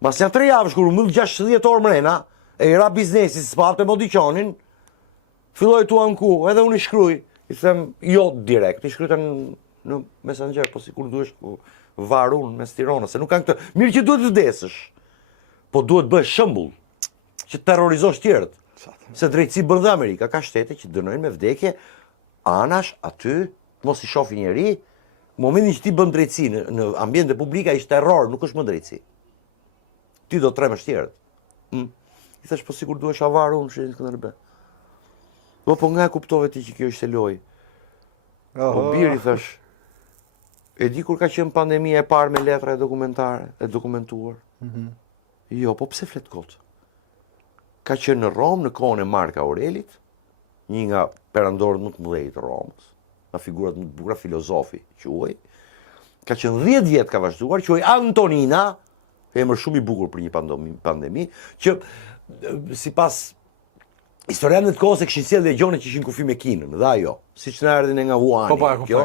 Mas janë 3 javësh kur u mbyll 60 orë mrena, e i ra biznesi si s'papte më diqonin, filloj tu anku, edhe unë i shkruj, i them, jo direkt, i shkrujta në Messenger, po si kur duesh, po varun mes Tiranës, se nuk kanë këtë. Mirë që duhet vdesësh, po duhet bësh shembull, që terrorizosh tjerët. Se drejtësi bën dhe Amerika, ka shtete që dënojnë me vdekje, anash aty, mos i shofi njeri, në momentin që ti bën drejtësi në ambjente publika ishte terror, nuk është më drejtësi. Ti do të tremësh tjerët. I thash, po sikur duhesh avar unë që këtë nërbe. Po nga e kuptove ti që kjo ishte loj? Po biri, thash, e di kur ka qenë pandemia e parë me letra e dokumentare, e dokumentuar? Jo, po pse flet kot? Ka qenë në Romë në kohën e Mark Aurelit, një nga perandorët më të mëdhenj të Romës, nga figurat më të bukura, filozofi, quhej. Ka qenë 10 vjet ka vazhduar, quhej Antonina, emër shumë i bukur për një pandemi, që sipas historianët të kohës e kishin sjellë legionet që ishin kufi me Kinën, dhe ajo, siç na erdhin nga Wuhani. Po, kjo,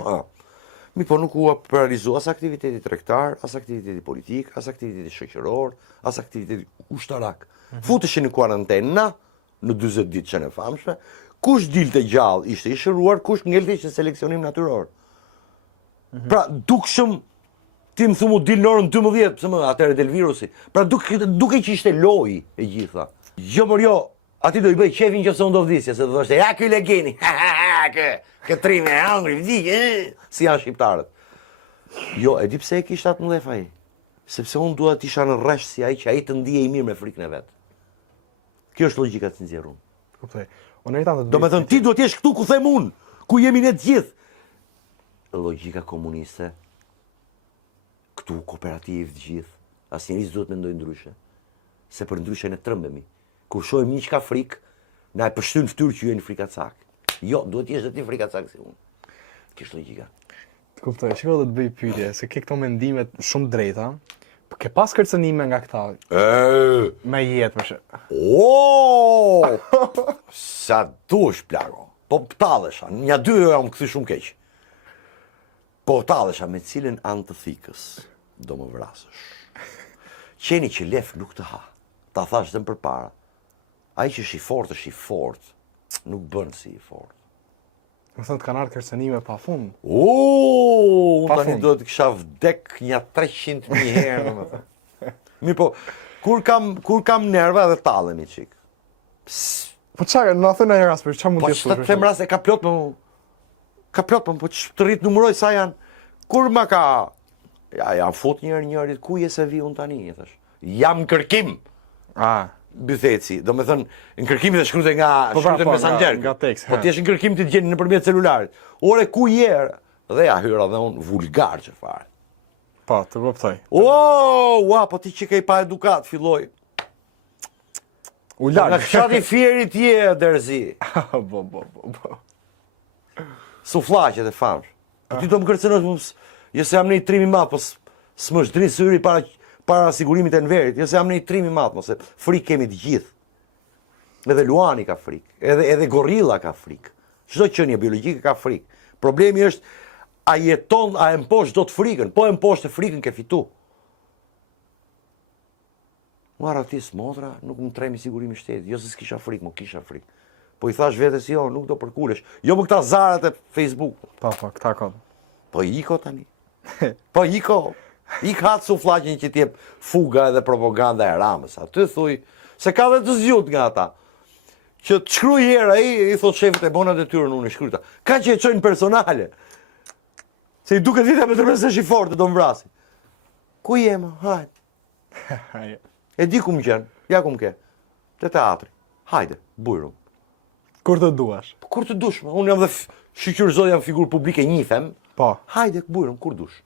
mi po nuk u realizua as aktiviteti tregtar, as aktiviteti politik, as aktiviteti shoqëror, as aktiviteti ushtarak. Futeshin në kuarantenë në 40 ditë që në famshme, kush dilte gjallë ishte i shëruar, kush ngelte ishte seleksionim natyror. Pra, dukshëm, ti më thumu dil në orën 12, pëse më atëre del virusi. Pra, duke që ishte loj e gjitha. Jo, mër jo, ati do i bëj qefin që se unë do vdisja, se do thoshte, ja, këj legeni, kë trime, hangri, vdik, si janë shqiptarët. Jo, e di pse e kisht atë mlef aji? Sepse unë duhet të isha në rresh si aji që aji të ndije i mirë me frikën e vetë. Kjo është logjika të nxjerrun. Kuptoj. Do me thënë, ti duhet jesh këtu ku them unë, ku jemi ne të gjithë. Logjika komuniste, këtu kooperativ të gjithë, asnjëri s'duhet mendoj ndryshe. Se për ndryshe ne trembemi. Kur shohim një çka frikë, na e pështyn fytyrë që ju jeni frikacak. Jo, duhet jesh edhe ti frikacak si unë. Kjo është logjika. Kuptoj, shiko do të bëj pyetje, se ke këto mendimet shumë drejta, po ke pas kërcënime nga këta me jetë më shë. Sa dush plago. Po talesha, një 2 jam kthy shumë keq. Po talesha me cilën anë të thikës do më vrasësh. Qeni që lef nuk të ha. Ta thash dhe më përpara. Ai që është i fort, nuk bën si i fort. Më thënë të kanë ardhur kërcënime pa fund. Unë tani do të kisha vdek një 300.000 herë, domethënë. Mirë po, kur kam nerva edhe tallemi çik. Po çfarë, na thënë ai rast për çfarë mund Po të çfarë të them rast e ka plot më. Ka plot më, po të rrit numëroj sa janë. Kur ma ka jam fut njërit, ku je se vi unë tani, thash. Jam në kërkim. Bytheci, do me thënë, në kërkimi dhe shkrute nga shkrute në Messenger. Po ti është në kërkim ti të gjeni nëpërmjet celularit. Ore ku je? Dhe ja hyra dhe unë vulgar që fare. Po, të kuptoj. Po ti që ke pa edukat, filloj. U larg. Nga fshati Fieri ti je, Derzi. Po. Suflaqet e famsh. Po ti do më kërcënosh, jo se jam në i trimi madh, po s'më shdri syri para sigurimit e Enverit, jo se jam në i trimi madh, mos e frikë kemi të gjithë. Edhe Luani ka frikë, edhe gorilla ka frikë. Çdo qenie biologjike ka frikë. Problemi është a jeton, a e mposh do të frikën, po e mposh të frikën ke fitu. Marr aty smotra, nuk më tremi sigurimi i shtetit, jo se s'kisha frikë, mo kisha frikë. Po i thash vetes jo, nuk do përkulesh. Jo më këta zarat e Facebook. Po, këta ka. Po iko tani. Po iko. Ik hatë suflaqin që t'jep fuga edhe propaganda e Ramës. Aty thuj, se ka dhe të zgjut nga ata. Që të shkruj herë, i thot shefët e bona detyrën unë i shkryta. Ka që e qojnë personale. Se i duket vite me tërmes e shifortë, do më vrasi. Ku jema? Hajde. E di ku më qenë, ja ku më ke. Te teatri. Hajde, bujrum. Kur të duash? Kur të dush, unë jam dhe shqyqyrzoj, jam figurë publike njifem. Po. Hajde, bujrum, kur dush.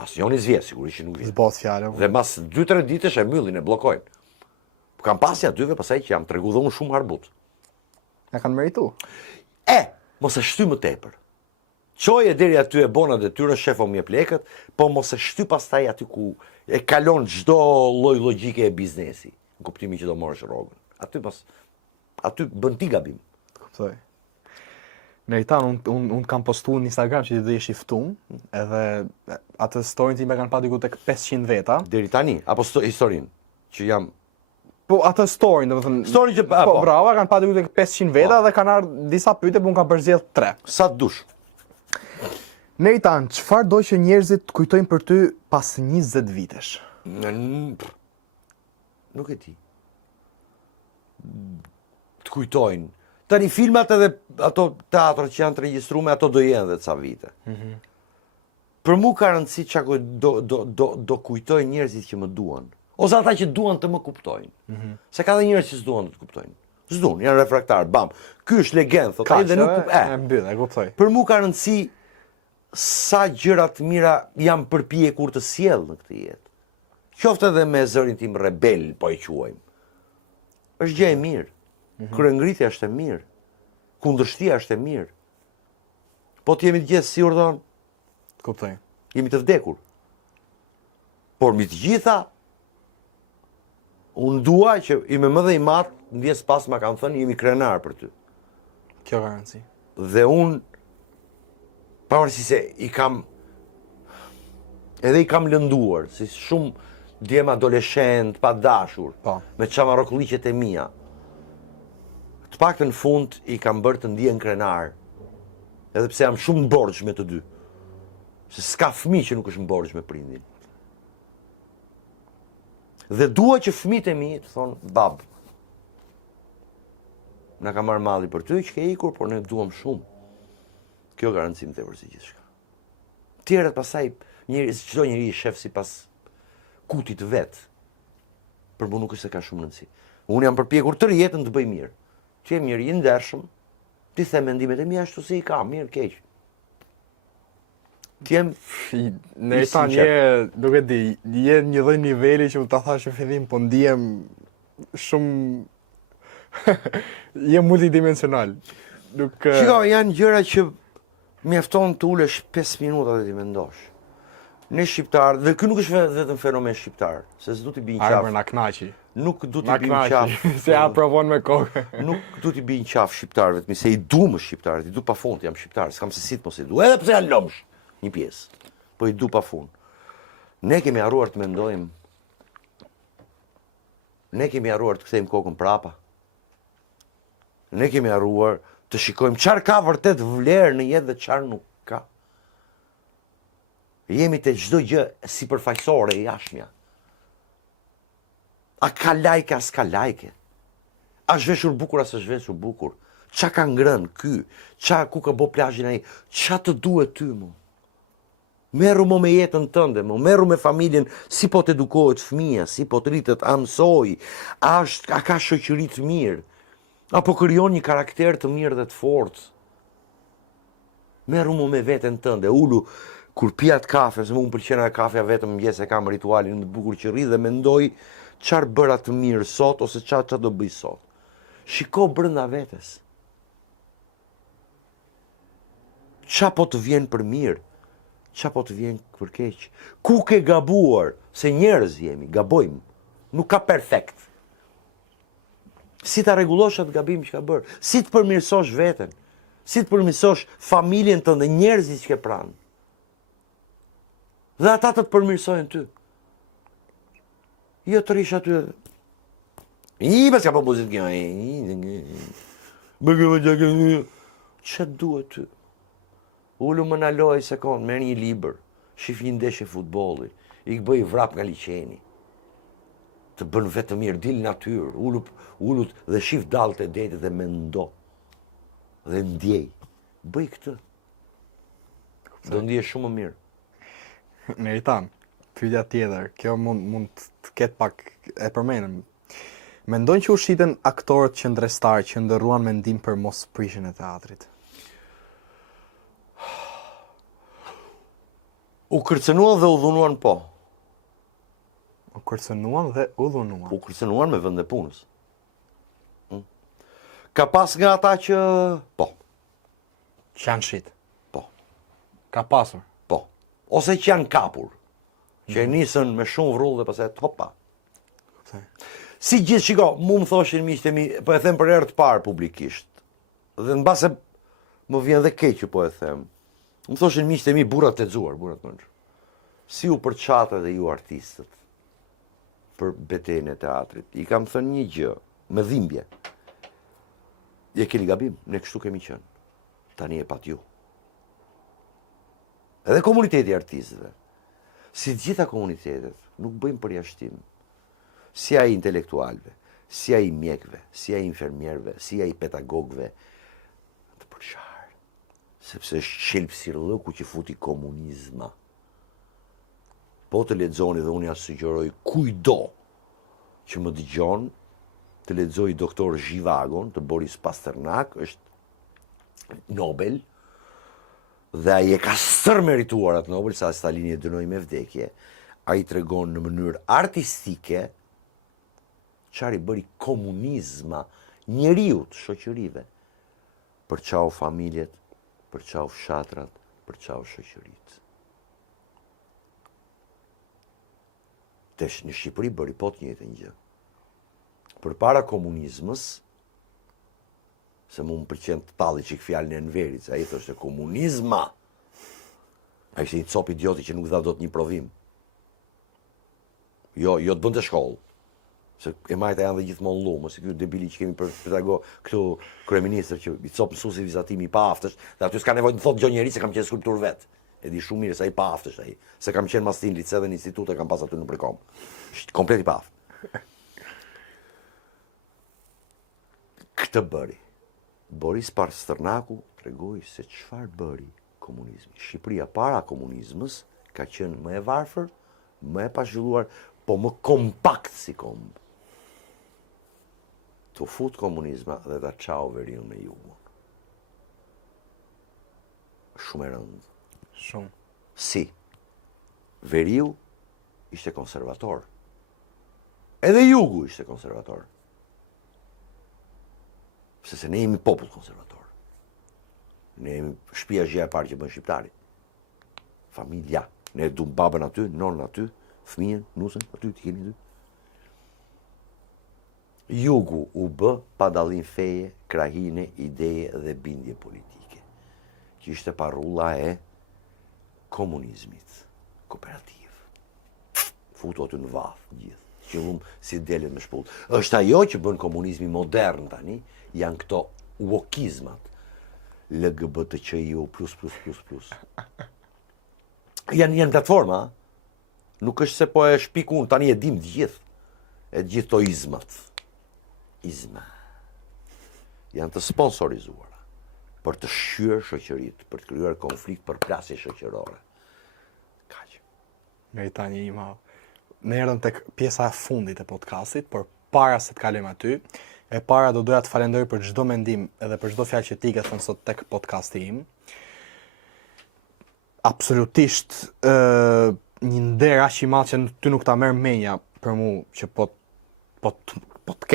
Asnjoni s'vjen, sigurisht që nuk vjen. Zbot fjalë. Dhe mas 2-3 ditësh e myllin, e bllokojnë. Kam pasja atyve pasaj që jam tregu dhe unë shumë harbut. Ja kanë meritu. Mos e shty më tepër. Çoje deri aty e bona detyrën, shefo më jep lekët, po mos e shty pastaj aty ku e kalon çdo lloj logjike e biznesi, në kuptimin që do morësh rrogën. Aty bën ti gabim. Kuptoj. Meritan, unë kam postu në Instagram që ti do jesh i ftum, edhe atë storin time kanë pa diku tek 500 veta. Deri tani, apo historinë, që jam... Po atë storin, domethënë. Storin që... Po, brava, kanë pa diku tek 500 veta dhe kanë ardhur disa pyetje, po unë kam përzgjedh 3. Sa të dush. Meritan, çfarë do që njerëzit të kujtojnë për ty pas 20 vitesh? Nuk e di. Të kujtojnë. Tani filmat edhe ato teatrët që janë të regjistruar, ato do jenë dhe ca vite. Për mu ka rëndësi çka do kujtojnë njerëzit që më duan. Ose ata që duan të më kuptojnë. Se ka dhe njerëz që s'duan të të kuptojnë. S'duan, janë refraktar, bam. Ky është legendë, thotë ai dhe nuk e mbyll, e kuptoj. Për mu ka rëndësi sa gjëra të mira jam përpjekur të sjell në këtë jetë. Qoftë edhe me zërin tim rebel, po e quajmë. Është gjë e mirë. Kryengritja është e mirë. Kundërshtia është e mirë. Po të jemi të gjithë si urdhon, Kuptoj. jemi të vdekur. Por mi të gjitha, unë dua që i me më dhe i matë, ndjes pas ma kanë thënë, jemi krenar për ty. Kjo ka rëndësi. Dhe unë, pavarësisht se i kam, edhe i kam lënduar, si shumë djem adoleshent, pa dashur, Po. me çamarrokulliqet e mia. Të paktën në fund i kam bërë të ndihen krenar, edhe pse jam shumë në borxh me të dy. Se s'ka fëmijë që nuk është në borxh me prindin. Dhe dua që fëmijët e mi të thonë, bab, na ka marrë malli për ty që ke ikur, por ne duam shumë. Kjo ka rëndësi më tepër se gjithçka. Tjerët pastaj çdo njeri i shef sipas kutit vet. Për mua nuk është se ka shumë rëndësi. Unë jam përpjekur tërë jetën të bëj mirë. Që je mirë i ndershëm, ti the mendimet e mia ashtu si i kam, mirë keq. Ti jem Meritan, nuk e di, je një lloj niveli që ta thash në fillim, po ndihem shumë je multidimensional. Nuk Shiko, janë gjëra që mjafton të ulesh 5 minuta dhe ti mendosh. Ne shqiptarë, dhe ky nuk është vetëm fenomen shqiptar, se s'du t'i bijnë qaf. Arber na knaqi. Nuk du t'i bijnë qaf. Se ja provon me kokë. Nuk du t'i bijnë qaf shqiptarëve, se i du më shqiptarët, i du pa fund, jam shqiptar, s'kam se si të mos i du. Edhe pse janë lomsh, një pjesë, po i du pa fund. Ne kemi harruar të mendojmë. Ne kemi harruar të kthejmë kokën prapa. Ne kemi harruar të shikojmë çfarë ka vërtet vlerë në jetë dhe çfarë nuk ka. Jemi të çdo gjë sipërfaqësore e jashtëmja. A ka lajke, a s'ka lajke? A zhveshur bukur, a s'është zhveshur bukur? Qa ka ngrënë ky? Ku ka bo plazhin ai? Qa të duhet ty mu? Merru mo me jetën tënde, mo merru me familjen, si po të edukohet fëmia, si po të rritet, a mësoj, a ka shoqëri të mirë, apo krijon një karakter të mirë dhe të fortë. Merru mo me veten tënde, ulu kur pijat kafe, se mu më pëlqen kafeja vetëm mëngjes e kam ritualin më të bukur që rri dhe mendoj çfarë bëra të mirë sot ose çfarë do bëj sot. Shiko brenda vetes. Qa po të vjen për mirë, qa po të vjen për keq. Ku ke gabuar, se njerëz jemi, gabojmë. Nuk ka perfekt. Si ta rregullosh atë gabim që ka bërë, si të përmirësosh veten, si të përmirësosh familjen tënde, njerëzit që ke pranë. Dhe ata të përmirësojnë ty. Jo të rish aty. Pas ka po buzit kjo. Që duhet ty? Ullu më në lojë sekond, merr një libër, shif një ndeshje futbolli, i bëj vrap nga liçeni. Të bën vetë mirë, dil natyrë, ullut dhe shif dallët e detit dhe mendo. Dhe ndjej. Bëj këtë. Do ndihesh shumë më mirë. Meritan, pyetja tjetër, kjo mund të ketë pak e përmenëm. Mendojnë që u shiten aktorët qendrestar që ndërruan mendim për mos prishjen e teatrit? U kërcënuan dhe u dhunuan po. U kërcënuan dhe u dhunuan. U kërcënuan me vend e punës. Ka pas nga ata që po. Që janë shit. Po. Ka pasur. Po. Ose që janë kapur. Që e nisën me shumë vrull dhe pastaj hopa. Si gjithë, shiko, mu më thoshin miqtë e mi, po e them për herë të parë publikisht. Dhe në base më vjen dhe keq që po e them. Më thoshin miqtë e mi burrat të lexuar, burrat mëndsh. Si u përçate dhe ju artistët për betejën e teatrit. I kam thënë një gjë, me dhimbje. Je keni gabim, ne kështu kemi qenë. Tani e pat ju. Edhe komuniteti i artistëve, si të gjitha komunitetet, nuk bëjmë përjashtim. Si ai intelektualve, si ai mjekëve, si ai infermierëve, si ai pedagogëve, të përçarë. Sepse është qelp si rllëku që futi komunizma. Po të lexoni dhe unë ja sugjeroj kujdo që më dëgjon të lexoj doktor Zhivagon të Boris Pasternak, është Nobel, dhe ai e ka stërmerituar atë Nobel, sa Stalini e dënoi me vdekje. Ai tregon në mënyrë artistike çfarë i bëri komunizma njeriut, shoqërive. Për çau familjet, për çau fshatrat, për çau shoqëritë. Tesh në Shqipëri bëri po të njëjtën gjë. Përpara komunizmës, se mu më pëlqen të talli çik fjalën e Enverit, se ai thoshte komunizma. Ai ishte një cop idioti që nuk dha dot një provim. Jo të bënte shkollë. Se e majta janë dhe gjithmonë lumë, se ky debili që kemi për pedagog këtu kryeministër që i cop mësuesi vizatimi i paaftësh, dhe aty s'ka nevojë të thotë gjë njerëz se kam qenë skulptur vet. E di shumë mirë se ai paaftësh ai, se kam qenë mastin lice dhe në institut e kam pas aty në Prekom. Është komplet i paaftë. Këtë bëri. Boris Pasternaku tregoi se çfarë bëri komunizmi. Shqipëria para komunizmës ka qenë më e varfër, më e pazhvilluar, po më kompakt si komb. Të fut komunizma dhe ta çau veriun me jugun. Shumë e rëndë. Shumë. Si? Veriu ishte konservator. Edhe jugu ishte konservator. Se ne jemi popull konservator. Ne jemi shtëpia gjëja e parë që bën shqiptari. Familja. Ne duam babën aty, nonën aty, fëmijën, nusën, aty ti keni dy. Jugu u bë pa dallim feje, krahine, ideje dhe bindje politike. Që ishte parrulla e komunizmit, kooperativ. Futu aty në vath, gjithë. Qëllum si delet me shpull. Është ajo që bën komunizmi modern tani, janë këto wokizmat. LGBTQIU++++. Janë platforma, nuk është se po e shpiku unë, tani e dim gjithë. E gjithë to izmat. Izma. Janë të sponsorizuara për të shqyrë shoqëritë, për të krijuar konflikt për plasje shoqërore. Kaq. Tani ima. Ne erdhëm tek pjesa e fundit e podcastit, por para se të kalojmë aty, e para do doja të falenderoj për çdo mendim edhe për çdo fjalë që ti ke thënë sot tek podcasti im. Absolutisht një nder aq i madh që ty nuk ta merr mendja për mua që po të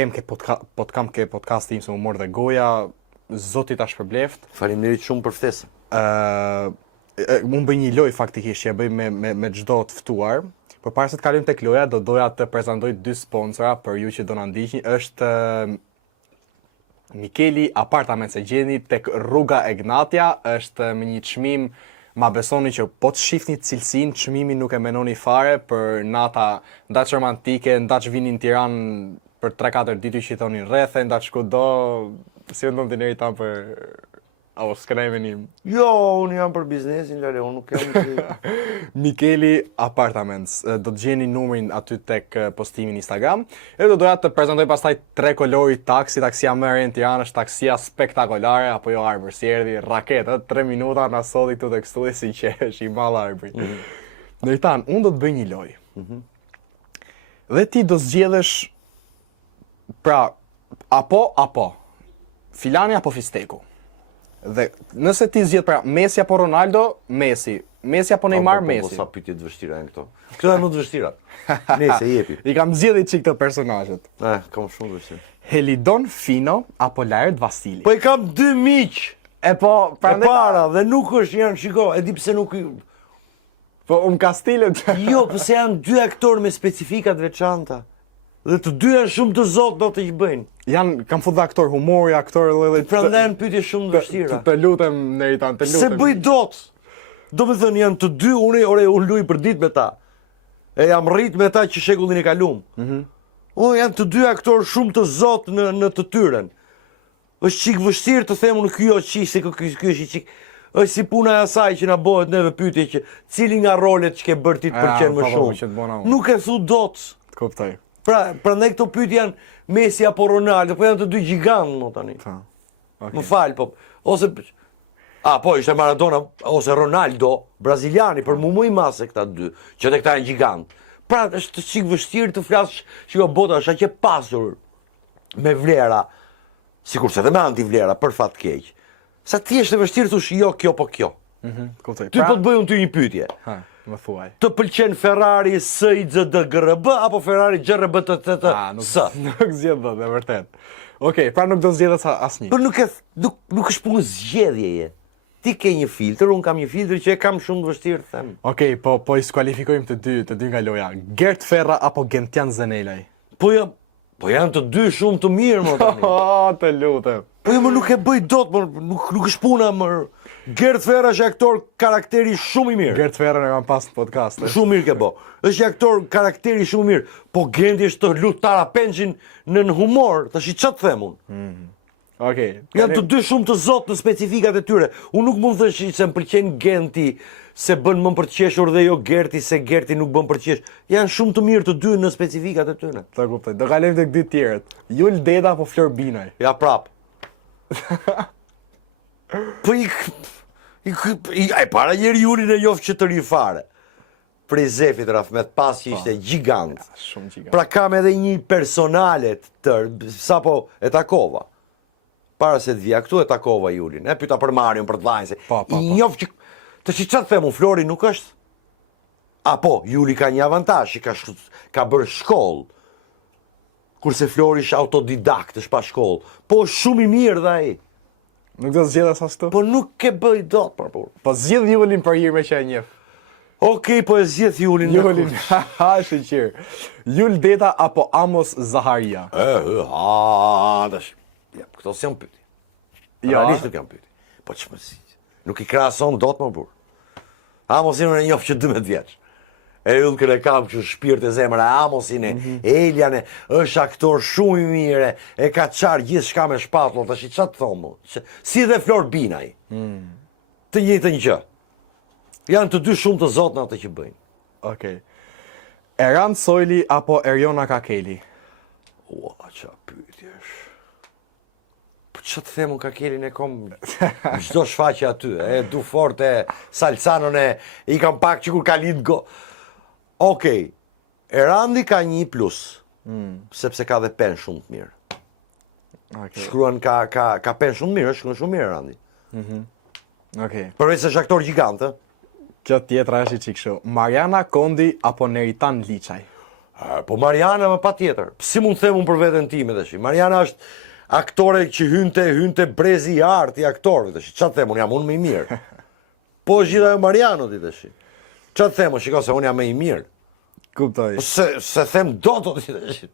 kam ke podcasti im se më mor dhe goja, zoti ta shpërbleft. Faleminderit shumë për ftesën. Unë bëj një lojë faktikisht që e bëj me çdo të ftuar. Por para se të kalojmë tek loja, do doja të prezantoj dy sponsora për ju që do na ndiqni. Është Mikeli Apartament se gjeni tek rruga Egnatia, është me një çmim, ma besoni që po të shihni cilësinë, çmimi nuk e menoni fare për nata ndaç romantike, ndaç vini në Tiranë për 3-4 ditë që jetonin rreth, ndaç kudo, si ndon të njëri tam për apo skremenim. Jo, unë jam për biznesin, lale, unë nuk kam Mikeli Apartments. Do të gjeni numrin aty tek postimi në Instagram. E do doja të prezantoj pastaj 3 kolori taksi. Taksia më e re në Tiranë është taksia spektakolare, apo jo Arbër, si erdhi raketë, 3 minuta na solli këtu tek studi si që është i mall Arbri. Ndërtan, unë do të bëj një lojë. Dhe ti do zgjedhësh pra apo filani apo fisteku. Dhe nëse ti zgjedh pra Messi apo Ronaldo, Messi apo Neymar, Messi. Sa pyetje të vështira janë këto. Këto janë më të vështira. Nëse jepi. I kam zgjedhur çik këto personazhet. Kam shumë të vështirë. Helidon Fino apo Laert Vasili. Po i kam 2 miq. E po, prandaj para dhe nuk është janë, shiko, e di pse nuk po ka stilën. Jo, pse janë 2 aktorë me specifika të veçanta. Dhe të dy janë shumë të zotë do të që bëjnë. Kam fut dhe aktor humori, aktor dhe... Prandaj janë pyetje shumë të vështira. Të lutem, Neritan, të lutem. Se bëj dot. Do me thënë janë të dy, unë luj për ditë me ta. E jam rrit me ta që shekullin e kalum. Janë të dy aktor shumë të zotë në të tyren. Është qik vështirë të themu në kjo është qik, se kjo është qik. Është si puna e asaj që na bëhet neve pyetje që cili nga rolet që ke bërë ti të pëlqen më shumë. Nuk e thu dot. Të kuptoj. Prandaj këto pyetje janë Messi apo Ronaldo, po janë të dy gigantë më tani. Më fal, po. Ose po ishte Maradona ose Ronaldo, braziliani, për mu më i madh se këta dy, që te këta janë gigantë. Pra është çik vështirë të flasësh, shiko bota është aq e pasur me vlera, sikurse edhe me antivlera për fat keq. Sa ti është e vështirë thosh jo kjo po kjo. Kuptoj. Ty po të bëj unë ty një pyetje. Më thuaj. Të pëlqen Ferrari SIZDGRB apo Ferrari GRBTTS? Nuk zgjedh dot, e vërtet. Okej, pra nuk do zgjedhës asnjë. Po nuk është punë zgjedhjeje. Ti ke një filtr, unë kam një filtr që e kam shumë të vështirë të them. Okej, po i skualifikojmë të dy nga loja. Gert Ferra apo Gentian Zenelaj? Po janë të dy shumë të mirë më tani. Të lutem. Po jo më nuk e bëj dot, nuk është puna më. Gert Ferra është aktor karakteri shumë i mirë. Gert Ferra në kam pas në podcast. Shumë mirë ke bo. Është aktor karakteri shumë mirë. Po Genti është të lutara pençin në humor, tash ç'a të them unë. Okej. Janë të dy shumë të zotë në specifikat e tyre. Unë nuk mund të thësh se më pëlqen Genti se bën më për të qeshur dhe jo Gerti se Gerti nuk bën për të qesh. Janë shumë të mirë të dy në specifikat e tyre. Ta kuptoj. Do kalojmë tek dy tjerët. Jul Deda apo Flor Binaj? Ja prap. Po para njeri Julin e njoftë që të ri fare. Prej Zefit Rafmet pas që ishte gjigant. Shumë gjigant. Pra kam edhe një personalet sapo e takova. Para se të vija këtu e takova Julin. E pyta për Marion, për të vajnë se. I njoftë që të që të themu, Flori nuk është? Po, Juli ka një avantazh, ka bërë shkollë. Kurse Flori është autodidakt, është pa shkollë. Po shumë i mirë dhe ai. Nuk do zgjedhës as këtu? Po nuk e bëj dot për burr. Po zgjedh Julin për hir me që e njeh. Okej, po e zgjedh Julin. Julin, shqyr. Jul Deda apo Amos Zaharia? Këto si janë pyetje. Realisht nuk janë pyetje. Po ç'më si. Nuk i krahason dot më burr. Amosin unë e njoh që 12 vjeç. E unë kërë kam që shpirt e zemër e Amosin e Eliane, është aktor shumë i mire, e ka qarë gjithë shka me shpatlo, të shi qatë thomë, si dhe Flor Binaj, të njëjtën gjë. Janë të dy shumë të zotë në atë që bëjnë. Okej. Erand Sojli apo Erjona Kakeli? Ua, qa pyetjesh. Po që të themu Kakelin e kom çdo shfaqje aty, e du forte, Salsanon i kam pak që kur ka lind go. Okej, Erandi ka një plus, sepse ka dhe pen shumë të mirë. Shkruan ka pen shumë mirë, shkruan shumë mirë Erandi. Okej. Përveç se është aktor gjigant, Kjo tjetra është i çikështu. Mariana Kondi apo Neritan Liçaj? Po Mariana më patjetër. Si mund të them unë për veten time tash? Mariana është aktore që hynte brezi i artë i aktorëve tash. Ç'a them, unë jam unë më i mirë. Po është gjithë ajo Mariano ti tash. Ç'a them, shikoj se unë jam më i mirë. Kuptoj. Se them dot ti tash.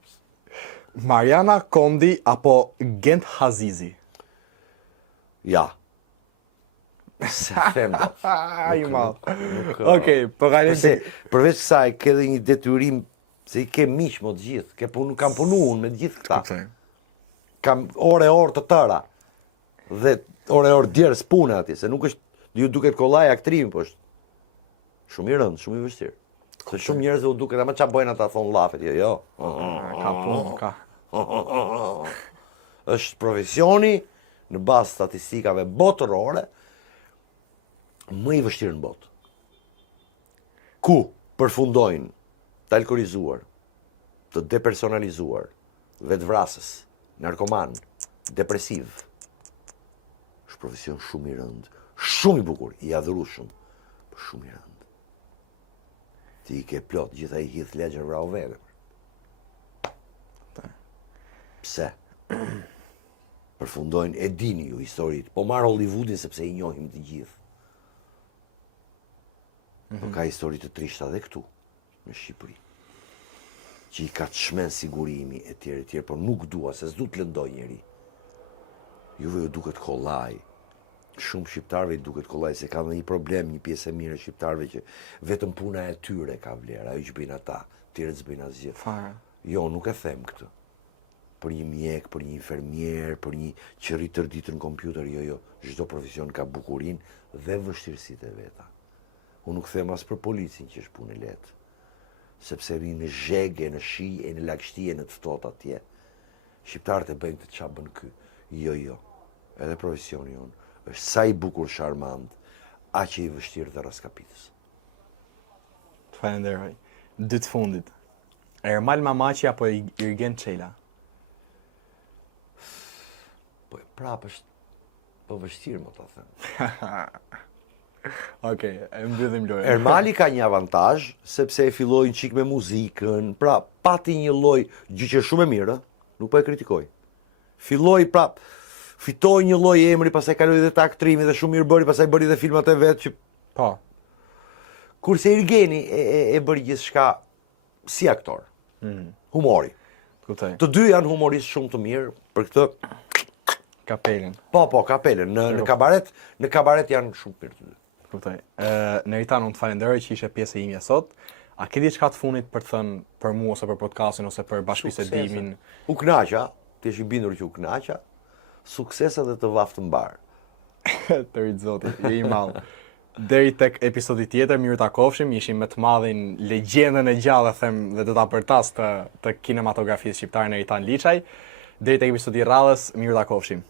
Mariana Kondi apo Gent Hazizi? Ja. Se them dot. Ai mal. Okej, po Se përveç kësaj ke edhe një detyrim se i ke miq më të gjithë, kam punuar unë me të gjithë këta. Kam orë të tëra. Dhe orë djerës pune ati, se nuk është ju duket kollaj aktrimi, po është shumë i rëndë, shumë i vështirë. Se shumë njerëzve u duket, ama qa bojnë ata thonë lafet, jo. Ka punë, ka. Është profesioni në bazë statistikave botërore më i vështirë në botë. Ku përfundojnë të alkoholizuar, të depersonalizuar, vetvrasës, narkoman, depresiv. Është profesion shumë i rëndë, shumë i bukur, i adhurueshëm, por shumë i rëndë. Ti i ke plot gjitha i Heath Ledger vrau vete. Pse? Përfundojnë, e dini ju historit, po marrë Hollywoodin sepse i njohim të gjithë. Po ka histori të trishta dhe këtu, në Shqipëri. që i ka të shmen sigurimi e tjerë, por nuk dua, se s'du të lëndoj njeri. Juve ju duket kollaj. Shumë shqiptarëve i duket kollaj, se ka dhe një problem, një pjesë e mirë e shqiptarëve që vetëm puna e tyre ka vlerë, ajo që bëjnë ata, tjerët s'bëjnë asgjë. Fare. Jo, nuk e them këtë. Për një mjek, për një infermier, për një që rri tërë ditën në kompjuter, jo, çdo profesion ka bukurinë dhe vështirësitë e veta. Unë nuk them as për policin që është punë e lehtë, sepse vinë në zhegë, në shi, e në lagështi, e në të ftohtë atje. Shqiptarët e bëjnë të çfarë bën ky. Jo. Edhe profesioni jonë është sa i bukur charmant, aq i vështirë dhe raskapitës. Të falenderoj. Dy të fundit. Ermal Mamaçi apo Jürgen Çela? Po prapë është po vështirë më ta them. Okej, e mbyllim lojën. Ermali ka një avantazh sepse e filloi një çik me muzikën, pra pati një lloj gjë që është shumë e mirë, nuk po e kritikoj. Filloi prap, fitoi një lloj emri, pastaj kaloi edhe te aktrimi dhe shumë mirë bëri, pastaj bëri edhe filmat e vet që Po. kurse Jürgeni e bëri gjithçka si aktor. Humori. Kuptoj. Të dy janë humoristë shumë të mirë, për këtë Kapelin. po, kapelen, në kabaret janë shumë mirë të dy. Kuptoj. Neritan, unë të falenderoj që ishe pjesë e imja sot. A ke diçka të fundit për të thënë për mua ose për podcastin ose për bashkëbisedimin? U kënaqa, ti je i bindur që u kënaqa. Suksesa dhe të vaftë mbar. Të rritë zoti, je i madh. Deri tek episodi tjetër, mirë takofshim, ishim me të madhin legjendën e gjallë, them, dhe të ta përtas të kinematografisë shqiptare Neritan Liçaj. Deri tek episodi radhës, mirë takofshim.